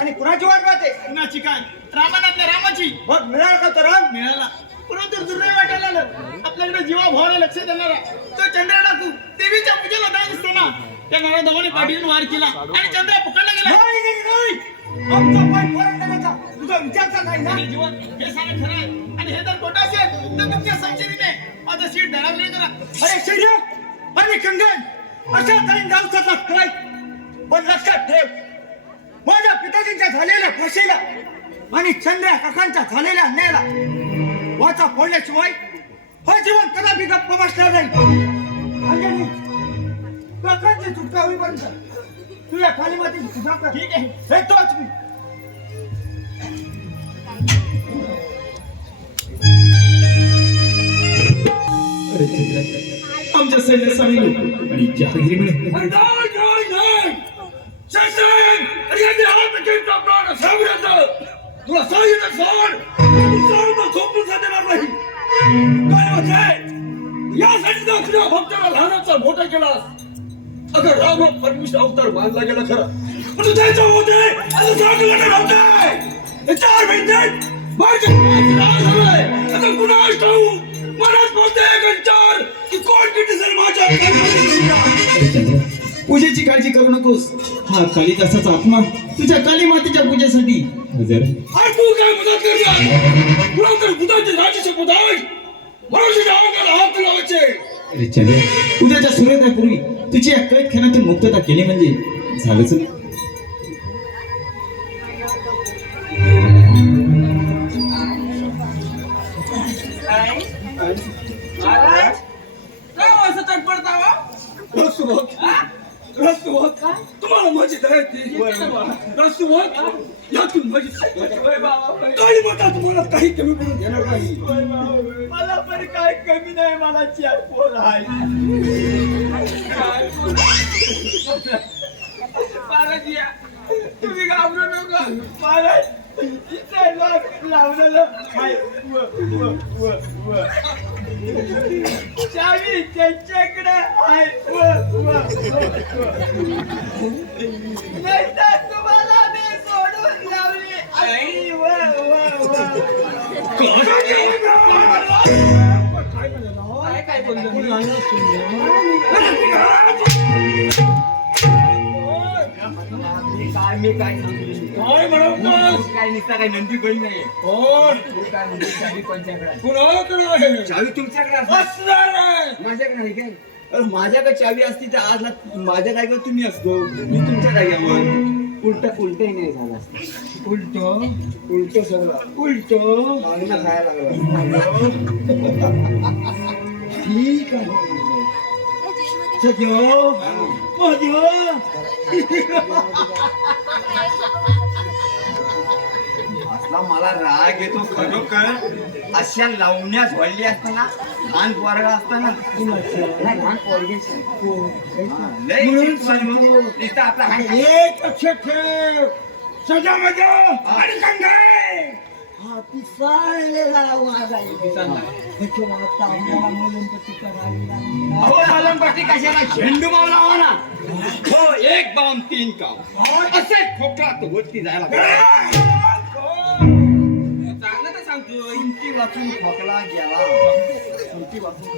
आणि कुणाची वाट पाहते. कुणाची काय रामायणातल्या रामाची. मग मिळाला का तर राम. मिळाला परंतु दुर्दैव वाटायला आलं. आपल्याकडे जीवा भावाला लक्ष देणारा तो चंद्र टाकू देवीच्या पूजेला जात असताना त्या नराधमाने काठीने वार केला आणि चंद्र पकडला गेला. नाही. आमचा पाय फरकण्याचा तुझा विचारचा नाही ना. आणि जीवन हे सारं खरं आहे आणि हे जर खोटं असेल तर तुमच्या संशयीने माझं सीट धडावली करा. अरे शैर्य आणि कंगन अशा तऱ्हेने जाऊ शकतात काय? पण लक्षात ठेव, माझ्या पिताजींच्या झालेल्या फाशीला आणि चंद्रा काकांच्या झालेल्या अन्यायाला वाचा फोडल्याशिवाय हा जीवन कदापि गप्प बसणार नाही. अंजनी, काकांची सुटका होईपर्यंत तुझ्या खाली मातीची पूजा कर. ठीक आहे. हे तोच मी. आमच्या सैन्य सांगितलं आणि जहागिरी मिळेल. तुला सांगितलं सोड, तू झोपून देणार नाही. काय होते यासाठी तर तुझ्या भक्ताला लहानाचा मोठा केलास. अगं राम परमेश्वर अवतार मानला गेला खरा, पण तू त्याचं होते असं सांगितलं नव्हते. 4 मिनिटात माझ्या नाव झालंय. आता कुणास ठाऊक मनात बोलते गंचार की कोण किती जर माझ्या पूजेची काळजी करू नकोस. हा कालिदासाचा आत्मा तुझ्या काली मातेच्या पूजेसाठी हजर आहे. अरे तू काय मदत करणार? तुला तर बुधाचे राजाचे पद आहे. मनुष्याच्या अंगाला हात लावायचे. अरे चंद्र, उद्याच्या सूर्योदयापूर्वी तुझी या कैदखान्यातून मुक्तता केली म्हणजे झालंच नाही. महाराज काय असं तटपडता वा? तुम्हाला माझी दया येते. यातून माझी काही माता तुम्हाला काही कमी करून देणार नाही. मला पण काय कमी नाही. मला 4 पोर आहे. महाराज या, तुम्ही घाबरू नका. महाराज इथे लावलेलं आहे. चावी त्यांच्याकडे आहे. नाही तर तुम्हाला मी सोडून लावली. आई, काय बोललो? मी काय सांगू? काय म्हणत काय निसता काय नंदी बहीण नाही. कोण तू काय म्हणते? चावी कोणच्याकडे? कुणाकडे आहे? चावी तुमच्याकडे असणार. असणार आहे. माझ्याकडे नाही काय? अरे माझ्याकडे चावी असती तर आज माझ्या जागेवर तुम्ही असतो. मी तुमच्या जागेवर. उलटही नाही झाला. उलट सगळं उलट मागणं खायला लागला. ठीक आहे. सजो असला मला राग येतो खरोखर. अशा लावण्या झोडली असताना लहान पोरगा असताना लहान पोरगी आपला एक लक्षात ठेव, सजा मजा आणि कंगाई. हा पिसाळलेला वाज आहे. त्याच्यामुळे तांब्याला मुलंपट्टी करावी. अहो मुलंपट्टी कशाला? झेंडू मावला म्हणा. हो, 1 बाम 3 काम असे खोकला वरती जायला. चांगलं तर सांगतो. उंची वाचून खोकला गेला. उंची वाचून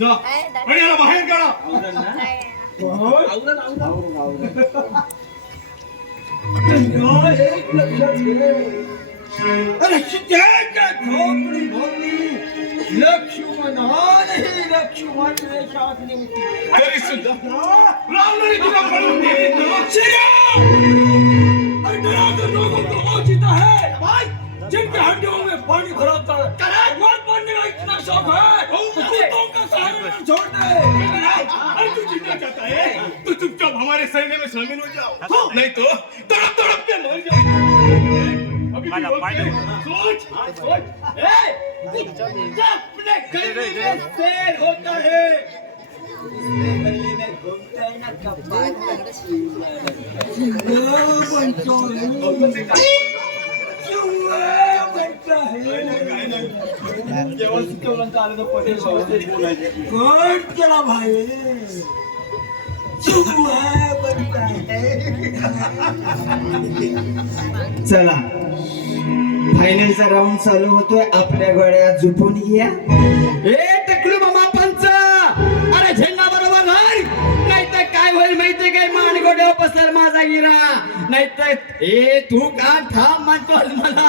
जा आणि याला बाहेर काढा. आवरण एक लक्षात ठेव. अरे सीतेच्या झोपडी भोवती लक्ष्मणानेही लक्ष्मण रेषाखली होती. तरी सुद्धा रावणाने तुला पळून दिली ना. शिर्या! अरे डरा कर लोगों को वो जीता है भाई जिनके हड्डियों में पानी भरा होता है. मर बनने का इतना शौक है तो कुत्तों का सहारा न छोड़ दे. अरे तू जीना चाहता है तो चुपचाप हमारे सैन्य में शामिल हो जाओ, नहीं तो तड़प तड़प के मर जाओ. अभी भी बोलते हैं, सोच. अपने गले में शेर होता है. चला फायनलचा राऊंड चालू होतोय. आपल्या गड्या झुपून घ्या. ए टकलू मामा पंच, अरे झेंडा बरोबर नाही तर काय पसर माझा हिरा, नाहीतर ए तू का थांब म्हणतोस मला.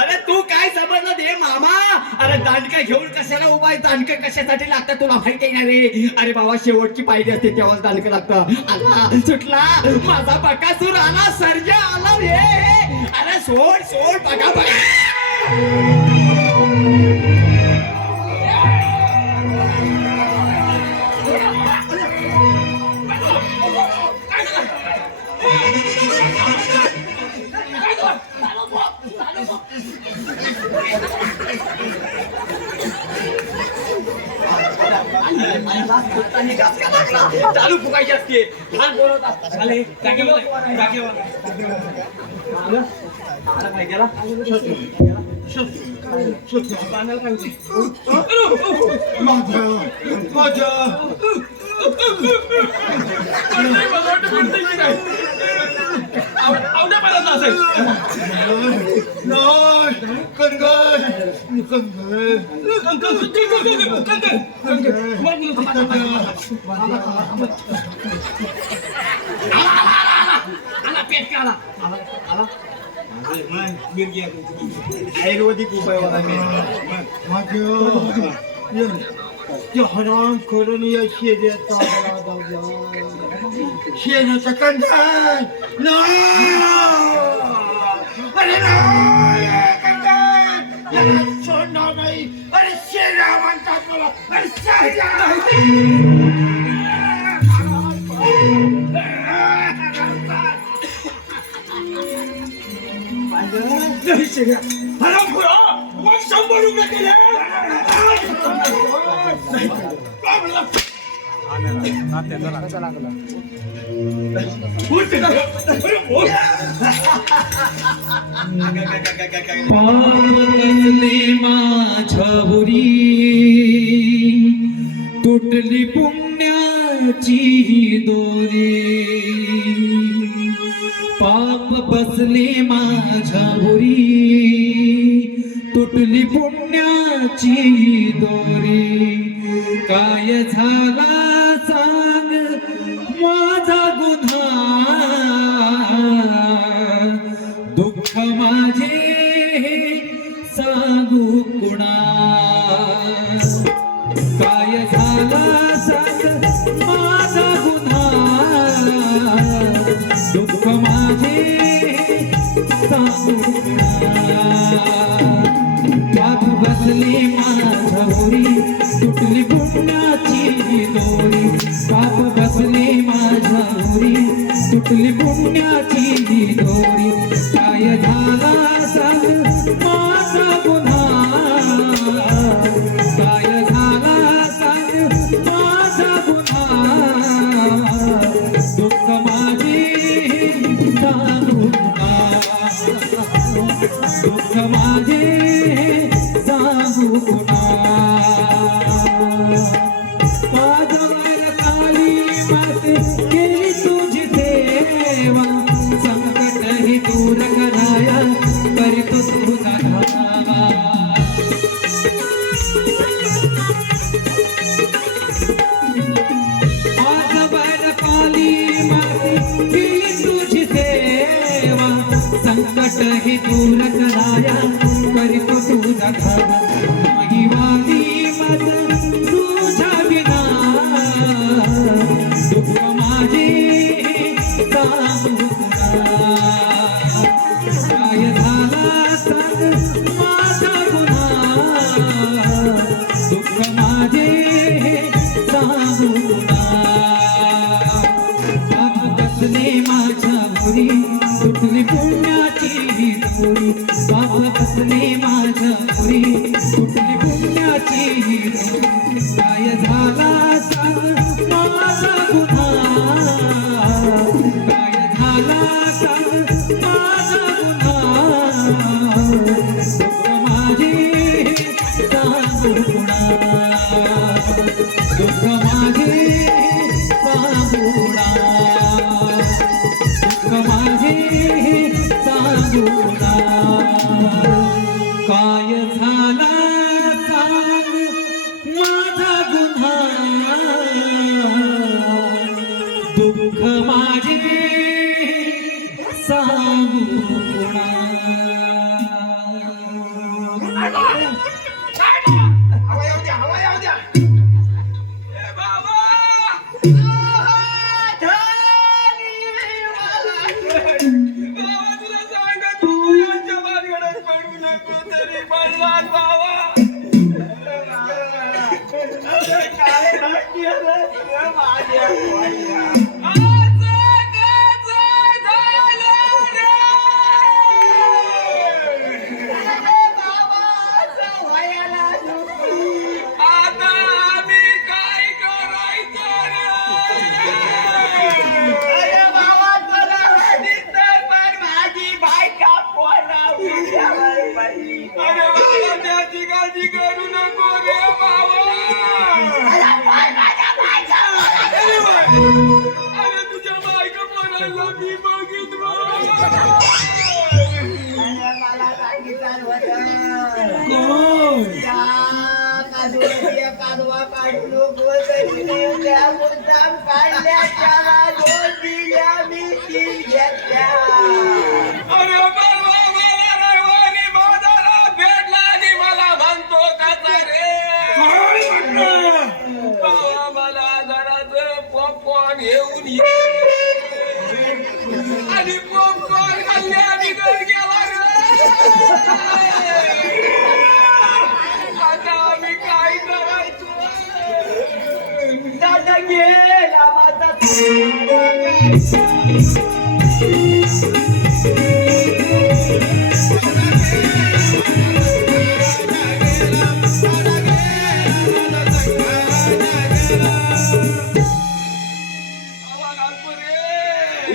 अरे तू काय समजलं दे मामा. अरे दांडका घेऊन कशाला उभा आहे? दांडकं कशासाठी लागतं तुला माहिती आहे ना रे? अरे बाबा शेवटची पायरी असते तेव्हाच दांडकं लागतं. आला सुटला माझा बकासूर आला, सर्जा आला रे. अरे सोड सोड बघा बघा. चालू फुकायची असते. लहान बोलवतात चाले जागेवर आला काय गेला आयुर्वेदिक उपाय हराम करून या शेऱ्याचा शेणाचा कंदार अरे सोडणार नाही. अरे शेरा म्हणतात मला. अरे हराम खुरा मग 100 रुपये केले. पापले माझ्यावरी तुटली पुण्याची दोरी. पाप बसले माझ्यावरी तुटली पुण्याची दोरी. काय झाला सांग माझा गुन्हा, दुःख माझे सांगू कुणा. काय झाला सांग माझा गुन्हा, दुःख माझे सांगू कुणा. पाप बसले माझ्यावरी तुटली पुण्याची दोरी. पाप बसले माझ्यावरी तुटली पुण्याची दोरी. काय झाला सांग माझा गुन्हा, काय झाला सांग माझा गुन्हा, दुःख माझे सांगू कुणा. दुःख माझे सांगू कुणा. पादवर काली माते केली तुझी सेवा, संकट ही दूर कराया करीतो तुझा धावा. पादवर काली माते केली तुझी सेवा, संकट ही दूर कराया करीतो तुझा धावा. नाही वाली मत तुझ्या विना, दुःख माझे सांगू कुणा. काय झाला सांग माझा गुन्हा, दुःख माझे सांगू कुणा. पाप बसले माझ्यावरी तुटली पुण्याची दोरी. पाप बसले माझ्यावरी तुटली पुण्याची दोरी. काय झाला सांग माझा गुन्हा, काय झाला सांग माझा गुन्हा, दुःख माझे सांगू कुणा. दुःख माझे सांगू कुणा. दुःख माझे सांगू कुणा. काय झाला सांग माझा गुन्हा, दुःख माझी सांगू कोणा. हवा येऊ द्या, हवा येऊ द्या. ए बाबा! बाबा, तुला सांगतो, यांच्या भानगडीत पडू नको, तरी पडलास बाबा. आता आम्ही काय करायचं अरे बाबा, त्याची काळजी करू नको रे बाबा. अरे तुझ्या बायका म्हणायला मी बघितलं. काढवा काढलो त्या मुद्दाम काढल्या त्याला दोन दिल्या मी तीन घेतल्या. अरे बाबा, मला रविवारी बाजारात भेटला आणि मला म्हणतो कसा रे बाबा, मला जरा पॉपकॉर्न घेऊन ये. आणि पॉपकॉर्न खाल्ले आणि घर गेला रे. आता आम्ही काय करायचं. दादा गेला माझा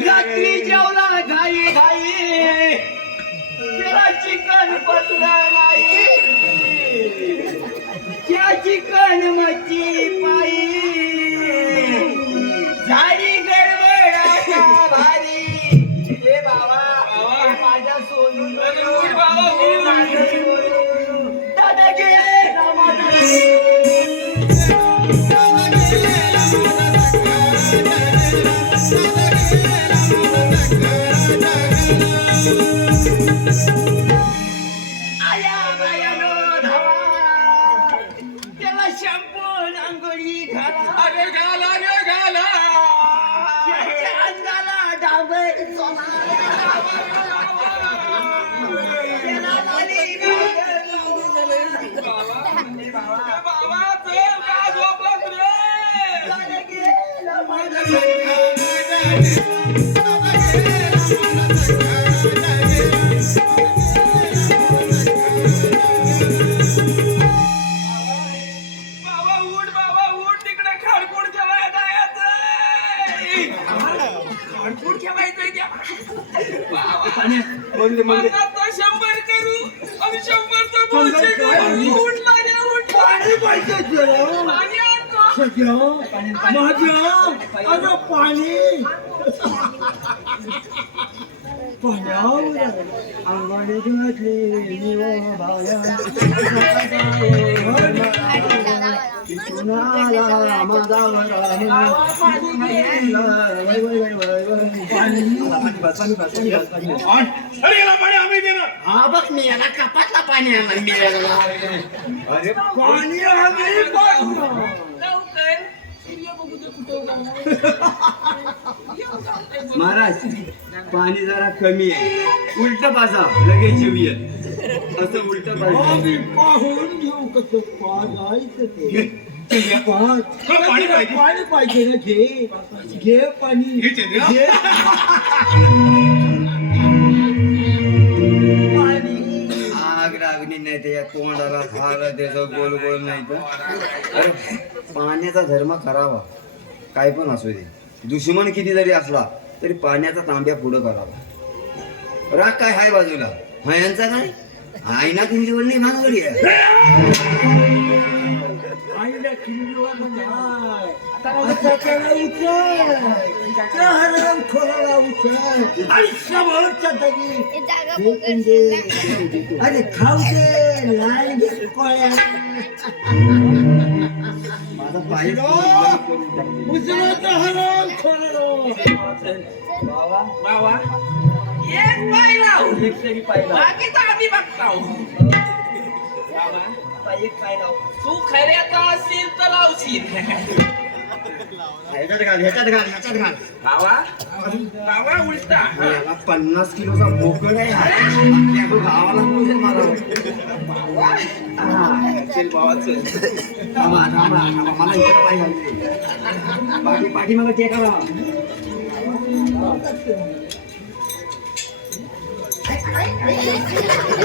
रात्री जेवला घाई घाई त्याला चिकन पतला नाही त्या चिकन मच्छी पायी झाली गडबड आता भारी. हे बाबा माझ्या सोडून माझ्या सोडून दादा गेला माझा. आया बायानो धावा त्याला शॅम्पू अंघोळी घाला. अरे घाला रे घाला. त्याच्या अंगाला डाबर सोना. त्याला लाली बाबा चल का झोपत रे. दादा गेला माझा. बाबा उठ तिकडे खाडपूड खेळायला जायचंय. खाडपूड खेळायचंय त्या. बाबा मला तो 100 करू आणि 100 तो 200 करू. उठ माझ्या उठ. पाणी पाहिजे तुला. पाणी आणतो. सगळं माझ्या अगं पाणी पाण्यावर अंगाने घातले निवा बाया कुणाला माझावर हा बघ मी याला कपातला पाणी आणलं मी याला. अरे पाणी आम्ही महाराज पाणी जरा कमी आहे. उलट पाजा लगेच जेऊया. असं उलट पाहून घेऊ कसं पाजायचं ते. पाणी पाहिजे ना. घे पाणी घे. आग लागली नाही त्या तोंडाला झालं त्याचं गोल गोल नाही तर. अरे पाण्याचा धर्म करावा काय पण असू दे. दुश्मन किती जरी असला तरी पाण्याचा तांब्या पुढं करावा. राग काय हाय बाजूला. हयांचा काय आईना किंजीवर नाही मागवली आहे. आईला किंजीवर म्हणजे खोला पैसे आणि समोरच्या तरी भेटून दे. अरे खाऊ दे लाईन घे कोळ्या. माझा पाय उजळत हरण खोरं. बाबा एक पाय लाव एक तरी पाहिला बाकीचा आम्ही बघताव बाबा एक पाय लाव तू खऱ्याचा असेल तर लावशील ह्याच्यात घाल ह्याच्यात घाल ह्याच्यात घाल बाबा बाबा उलटा याला 50 किलोचा बोकड आहे हा. त्या गावाला म्हणजे मला हा, चल बाबा चल थांबा थांबा थांबा मला इकडे पाय घाल पाठी मग टेका लावा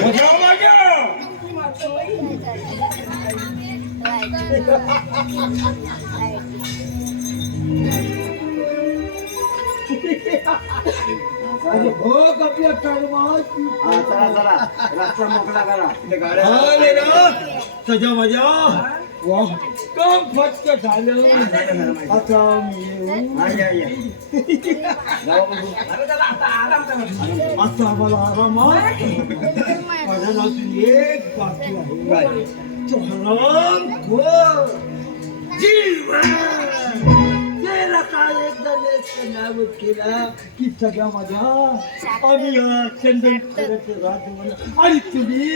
बजाव माझ्या. अरे बघ आपल्या कर्मात. हा चला चला रस्ता मोकळा करा तिथे गाड्या आले ना सजा मजा. वाह काम फटक झालं. आता मी येऊ. हा या या जाऊ बघू आता मला आरामात माझ्या नातून एक बाकी आहे. काय? तो हरामखोर जीवन. त्याला काय एकदा नावत केला की सगळ्या माझ्या आम्ही या चंदन करायचे राजवन आणि तुम्ही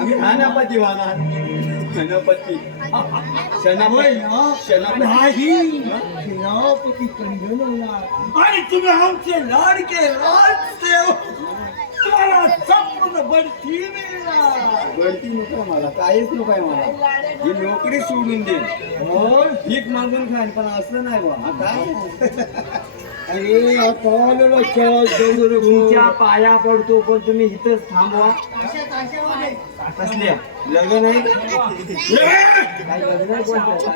आम्ही हानापती वाहणार हानापती होय ना? नाही सेनापती चंदन होणार आणि तुम्ही आमचे लाडके राजदेव. तुम्हाला संपूर्ण बढती मिळणार. गळती नको मला काहीच नको आहे मला ही नोकरी सोडून दे होय. भीक मागून खान पण असलं नाही बा हा काय अरे आता लक्षात जाऊ नको. तुमच्या पाया पडतो पण तुम्ही इथंच थांबवा कसल्या लग्न आहे काय लग्न आहे कोणतं?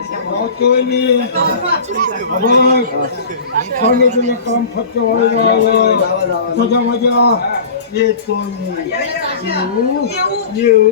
सांगितलं काम फक्त व्हायला जावा जावा सजा मजा येतो मी. येऊ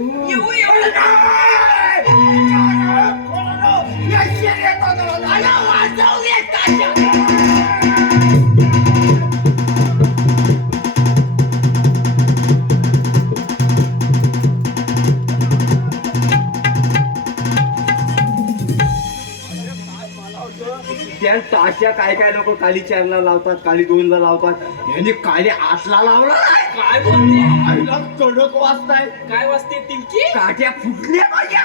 त्या ताशा काय काय लोक काली 4ला लावतात काली 2ला लावतात यांनी काली 8ला लावला काय बोलते आईला कडक वाजताय काय वाजते टिलकी काट्या फुटल्या माझ्या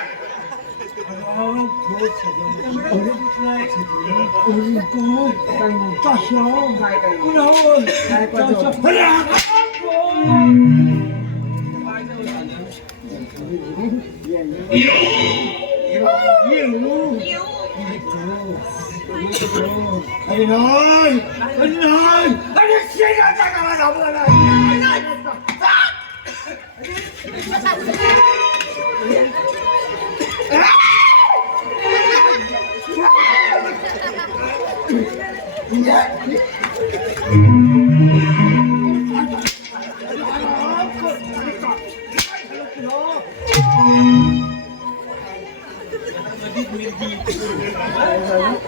अरे नाही अरे नाही अरे शेणाचा गावा घाबरला नाही.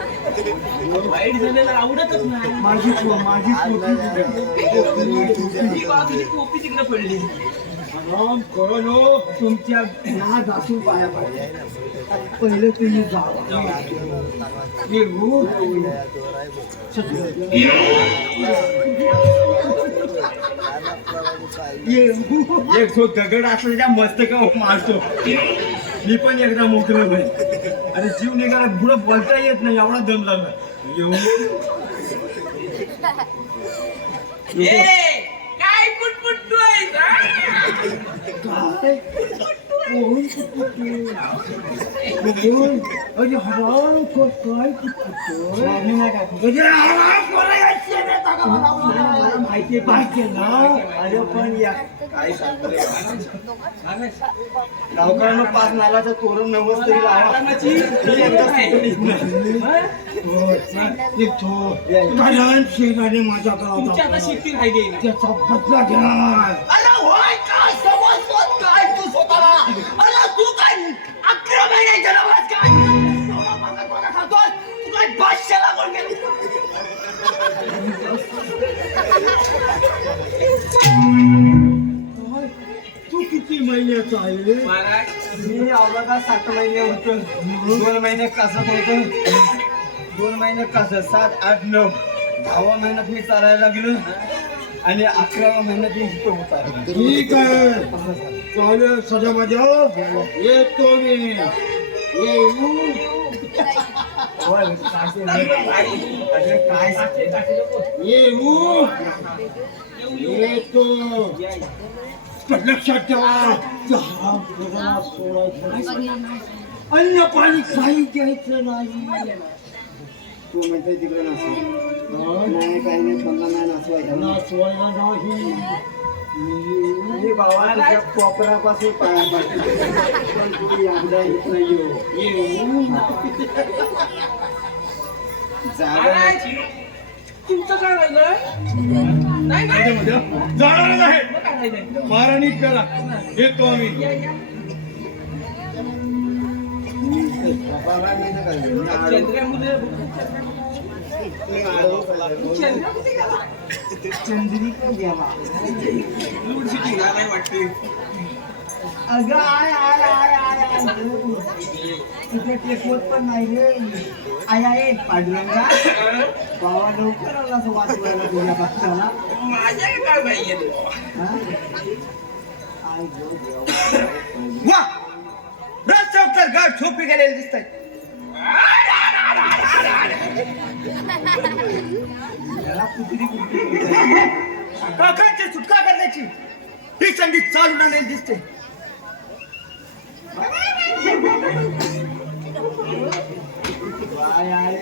वाईट झालेलं आवडतच नाही माझी ही बाजूची टोपी तिकडे पडली आराम करो नो. तुमच्या नाद असून पाया पाहिजे पहिले तुम्ही जावा. येऊ येऊ एक जो दगड असला त्या मस्तका मारतो मी पण एकदा मोकळं होईल अरे जीव निघाला पुढं बोलता येत नाही एवढा दम लागला येऊ ए काय पुटपुटतोय काय कोण कुठून अरे हराम को काय कुठून मी नाही काय अरे हराम कोणा यायचे रे ताका मला माहिती पाहिजे ना अरे पण या काय सांगतो गावकऱ्यांना 5 नालाचा तोरण नवस तरी लावा कारण शेजारी माझ्या तुमच्या आता गावात शेती राहिली ना त्याचा बदला घेणार. अरे होय काय समजतोस काय तू स्वतःला अरे तू काय 11 महिन्याच्या नवस काय सोना मागत मला खातोस तू काय 500 ला कोण गेली नाही महाराज मी अवघा 7 महिने होतो 2 महिने कसं होतं 2 महिने कसं 7 8 9 10व्या महिन्यात मी चालायला लागलो आणि 11व्या महिन्यात मी इथं होता ठीक आहे चालेल सजा माझ्या येतो मी येऊ येऊ येतो लक्षात ठेवा सोडायचं अन्न पाणी काही द्यायचं नाही तू म्हणतोय तिकडे नाही काही नाही समजा नाही नाचवायचं नाचवायला नाही मी बाबा तुझ्या कोपरापासून महाराज तुमचं काय राहिलं नाही नाही जाणार आहे मग काय राहिलंय? महाराणी करा येतो आम्ही चंद्रामध्ये चंद्रिका घ्यावा नाही वाटते अगं आय तुझ्या टेकवत पण नाही रे आय आहे पांडुरंगा बाबा लवकर आला असं वाचवायला तुझ्या पक्षाला माझ्या काय पाहिजे आय गो देवा. वा रस्त्यावर तर गाड झोपी गेलेले दिसत आहेत त्याला कुत्री कुत्री काकांची सुटका करण्याची ही संधी चालून आलेली दिसते काय आहे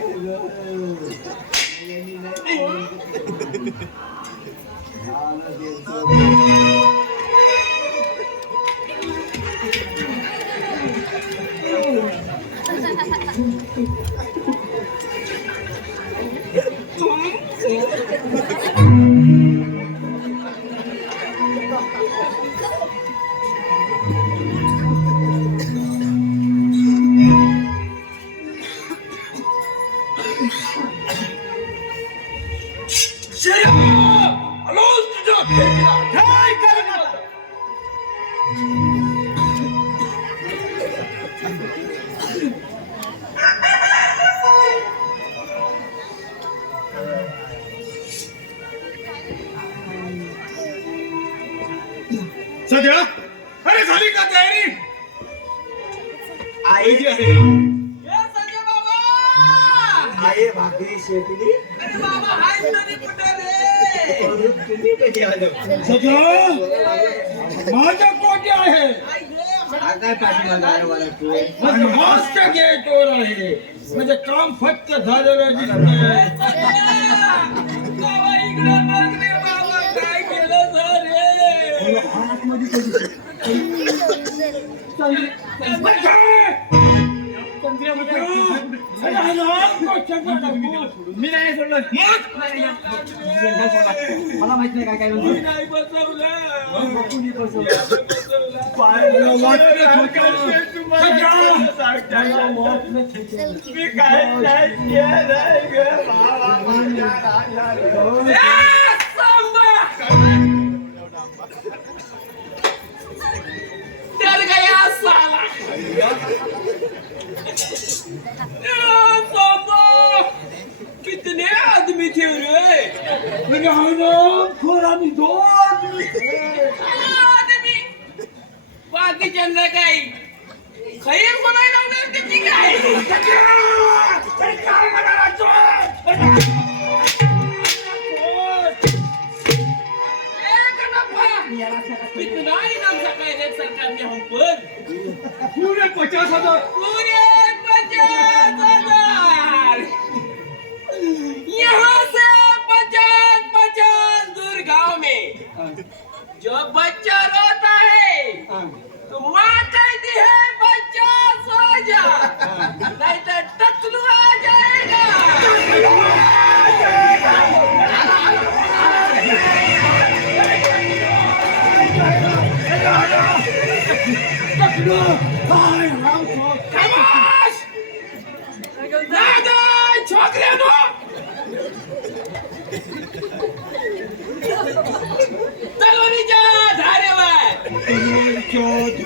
सध्या अरे झाली का तयारी आई संजय बाबा आहे भाकरी शेकली अरे बाबा हाय तरी कुठे रे तुम्ही कधी आलो सगळं माझ्या पोटी आहे हा काय पाठीमागे आहे मला तू म्हणजे मस्त गेटवर आहे म्हणजे काम फक्त झालेलं दिसतंय बाबा इकडे बघ रे बाबा काय केलं रे आतमध्ये कधी मी नाही सोडलं मला माहित नाही काय काय मी नाही बसवलं मी काय नाही केलंय ग डर गया साला कितने आदमी थे रे आम्ही दोन आदमी बाकी चंद्र काही खैर कोणाला लावणार त्याची काय कितना इनाम सकाळी रे सरकारने हम पर पूरे 50,000 पूरे 50,000 यहाँ से 50 दूर गांव में जो बच्चा रोता है तो माँ कहती है बच्चा सो जा नहीं तो टकलू आ जाएगा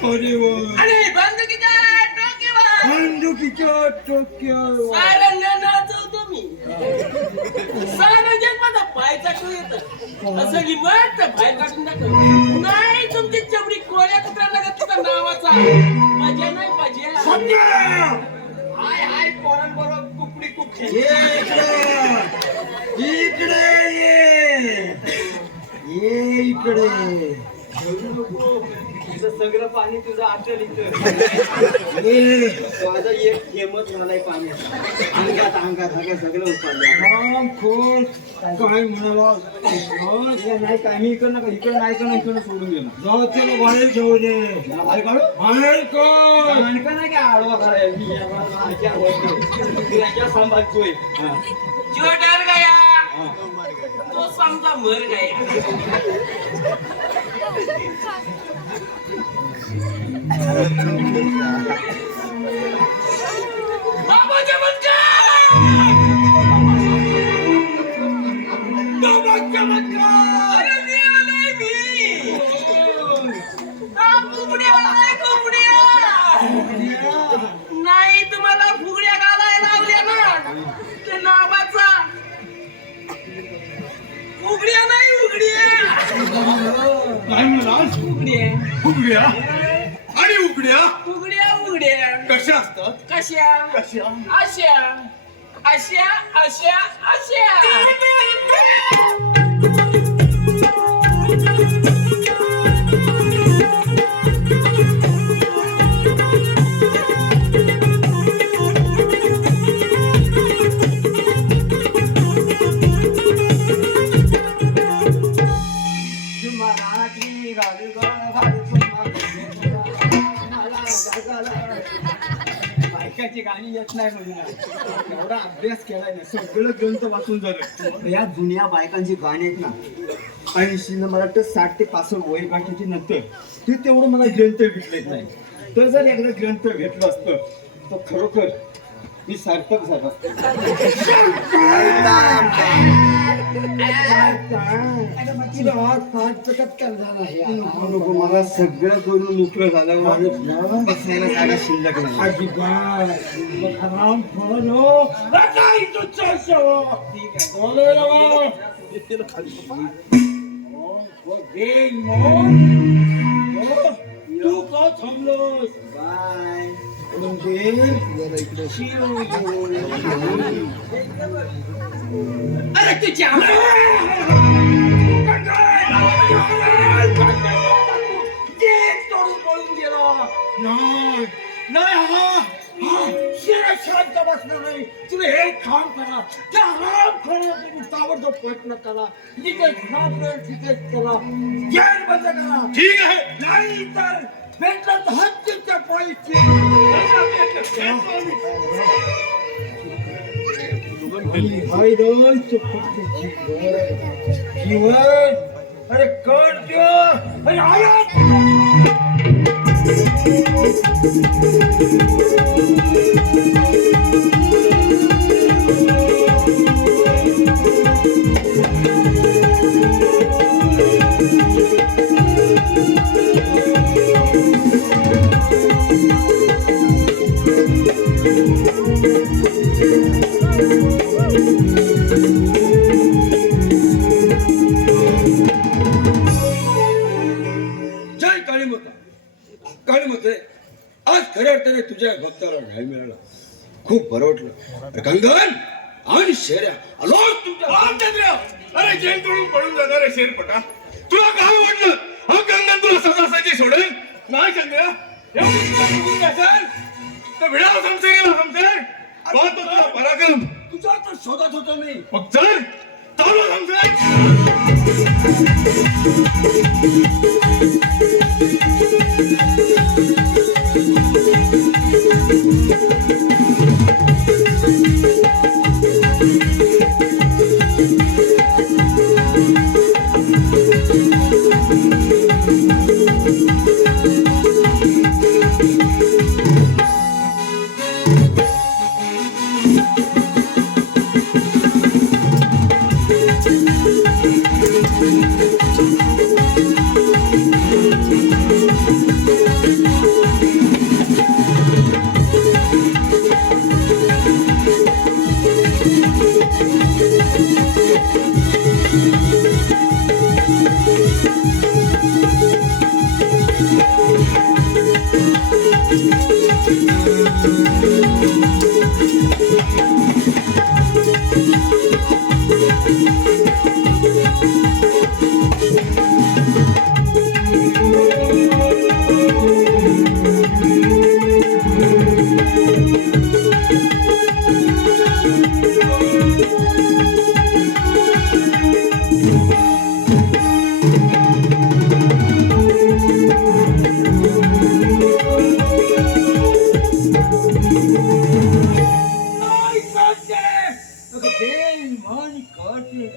छोरीवर आणि बंदुकीच्या टोकीवर बंदुकीच्या टोक्यावर साऱ्यांना नाचवतो मी. सारं जग माझा पाय चाटू येतं. असं लिमट बाहेर काढून दाखव. नाही तुमची चमडी कोळ्या कुत्र्याला का तुझ्या नावाचा मजा नाही मजा. सत्या हाय हाय पोरांबरोबर कुकडी कुकडी. ये इकडे ये इकडे तुझं सगळं पाणी तुझं आटल इथं. ये माझा एक थेंबच झालाय पाण्याचा. अंगात सगळं उपाडलं. राम खोल काय म्हणाला नाही काय मी इकडं नका इकडं नाही इकडं सोडून गेला. जाऊ त्याला बाहेर घेऊ दे बाहेर काढू बाहेर कर का नाही काय आडवा करायला मी माझ्या होते सांभाळतोय. जो डर गया तो समजा मर गया. बाबा चमत्कार बाबा चमत्कार. अरे मी आलोय मी. फुगड्या आलाय फुगड्या. नाही तुम्हाला फुगड्या घालायला लावल्या ना ते नावाचा उघड्या नाही उघड्या. काय म्हणाल? उघड्या उघड्या आणि उघड्या उघड्या उघड्या कशा असतात? कशा कशा? अशा अशा अशा अशा. बायकाची गाणी येत नाही म्हणून एवढा अभ्यास केलाय ना सगळं ग्रंथ वाचून झालं. या जुन्या बायकांची गाणी आहेत ना 80 मला वाटतं 60 ते 65 वय गाठीची नंतर ते तेवढं मला ग्रंथ भेटलेच नाही. तर जर एकदा ग्रंथ भेटलं असतं तर खरोखर मी सार्थक झालं असतं. नको मला सगळं करून मोकळं झालं. माझं बसायला जागा शिल्लक नाही. अजिबात राम खोलो काय तुझं शव बोले तू का थांबलोस बाय. अरे तुझ्या शांत बसणार नाही. तुम्ही हे काम करा त्या आराम करा. तुम्ही ताबडतोब प्रयत्न करा. जिथे सापडेल तिथे करा. जेल बंद करा. ठीक आहे. नाही तर भेटलं तर हत्तीच्या पायीची. अरे कर दियो. अरे आया जय काळीमाता. काळीमाते आज खऱ्या अर्थाने तुझ्या भक्ताला न्याय मिळाला. खूप बरं वाटलं. कंगन आणि शेऱ्या आलो तुमच्या. अरे जेल तोडून पडून जाणार शेरपटा. तुला काय वाटलं हा गंगन तुला सदासाची सोडेल? नाही चंद्रा तर भिडाव समजेल तुला पराक्रम तुझा तर शोधत होतो मी. मग चल चालू समजेल. नाही करते. अगं बेईमानी करते.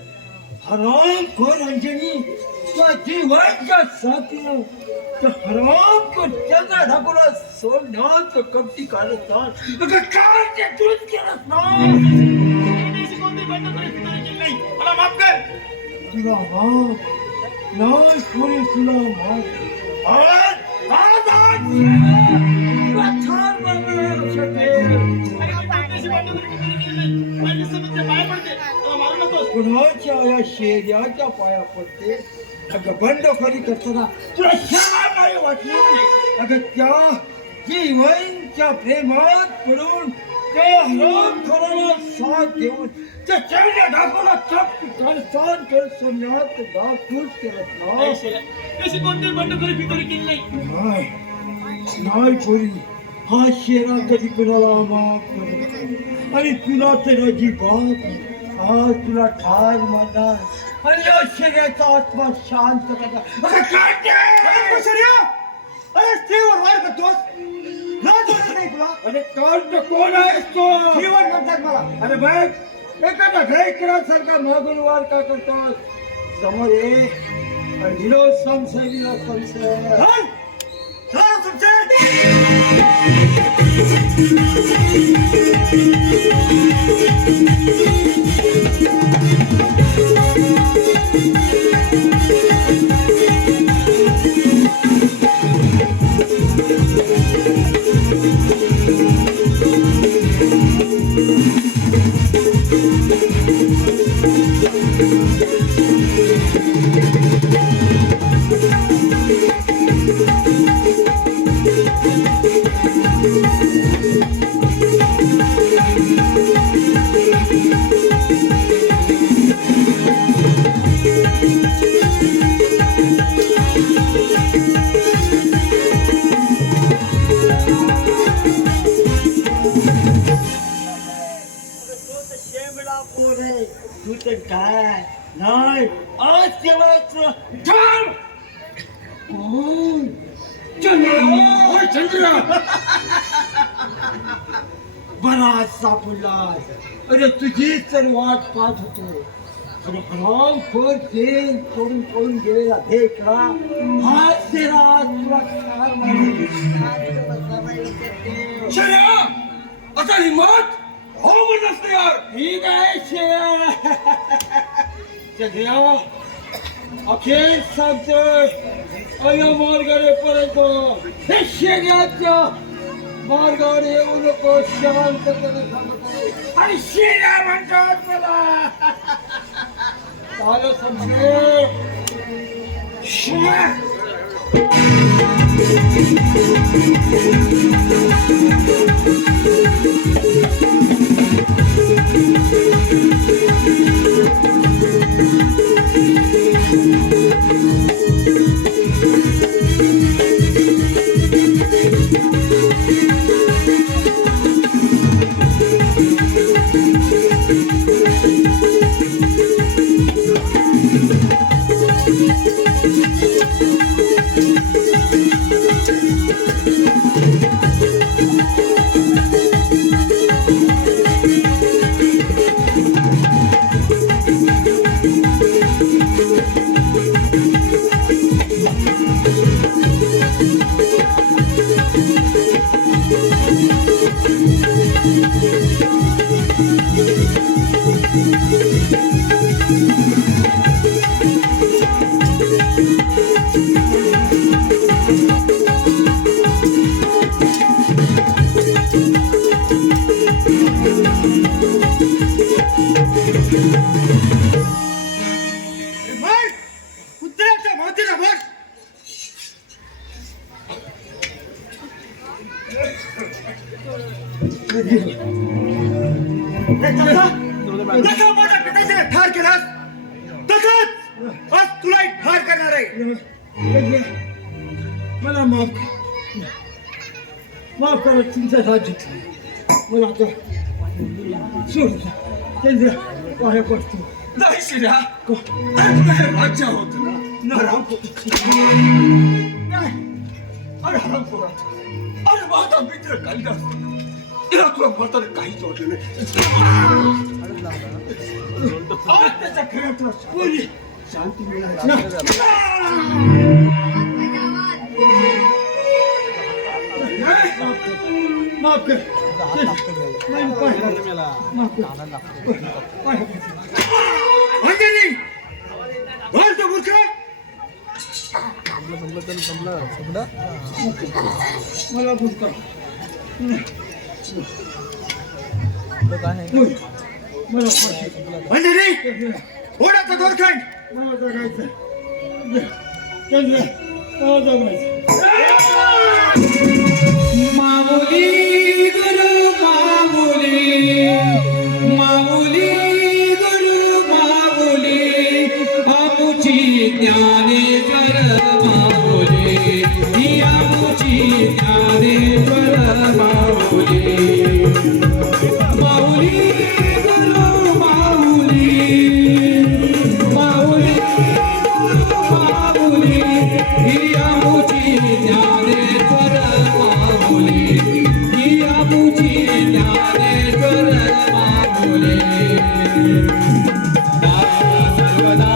हरामखोर अंजनी त्या जीवाच्या साथीनं त्या हरामखोर चंद्र ढाकूला सोडण्याचं कपटी काढतात. अगं काय ते तूच केलंस ना. अशी कोणती बंडखोरी फितुरी केली नाही. मला माफ कर. तुला माफ नाही कोणी तुला माफ. कुणाच्या या शेर्याच्या पाया पडते. अगं बंडखोरी करताना तुला शरम नाही वाटली. अगं त्या जीवनच्या प्रेमात पडून त्या हरामखोराला साथ देऊन त्या चेहऱ्या ढाकूला चप साथ कर सोडण्यात दाग तूच केलं ना. अशी कोणती बंडखोरी फितुरी केली नाही. नाही पोरी, हा शेरा कधी कुणाला माफ करत नाही. आणि तुला तर अजिबात आज तुला ठार मारणार आणि या शेऱ्याचा आत्मा शांत करणार. अरे काय ते? अरे स्त्रीवर वार करतोस लाज वाटत नाही तुला. अरे कार्ट कोण आहेस तो? स्त्रीवर म्हणतात मला. अरे बघ एखादा ढेकरासारखा मागून वार का करतोस? समोर ये आणि विरोध संशय विरोध संशय. हं? चला तुमचे. तू तर काय नाही आज तेव्हा थांब. चंद्र बरा सापडलास. अरे तुझीच तर वाट पाहत होतो. अरे हरामखोर तेल सोडून पळून गेलेला ढेकळा हा तेरा तुला ठार मारला. आता हिंमत हो म्हणत यार. ठीक आहे शेरा. सगळ्या अखेर सांगतोय अया मार्गाने पर्यंत हे शेऱ्याच्या मार्गाने येऊ नको. शांतपणे सांगतोय आणि शेऱ्या म्हणतात मला. चालू समजे म्हण कुत्र्याच्या मातीला म्हण जसा माझ्या पित्याने ठार केलास तसंच आज तुलाही ठार करणार आहे. मला माफ करा तुमचा हात घेतला मला आता सोड चंद्र पाया पडतो नाही शिरा राज्य होत ना राम नाही अरे राम अरे माझा मित्र कालिदास तिला तुला म्हातारं काही जोडलं नाही. त्याच्या खेळातला पुरी शांती मिळाली माफ कर नाही पाय माफ कर अंजनी बोल तो मूर्ख मला बुडका मला अंजनी ओढाचा दोरखंड मला जगायचं चंद्र मला जगायचं माऊली गुरु माऊली माऊली गुरु माऊली आमुची ज्ञानेश्वर माऊली ही आमुची ज्ञानेश्वर माऊली माऊली गुरु माऊली माऊली गुरु माऊली ही आमुची ज्ञानेश्वर माऊली ही आमुची ज्ञानेश्वर माऊली सर्वदा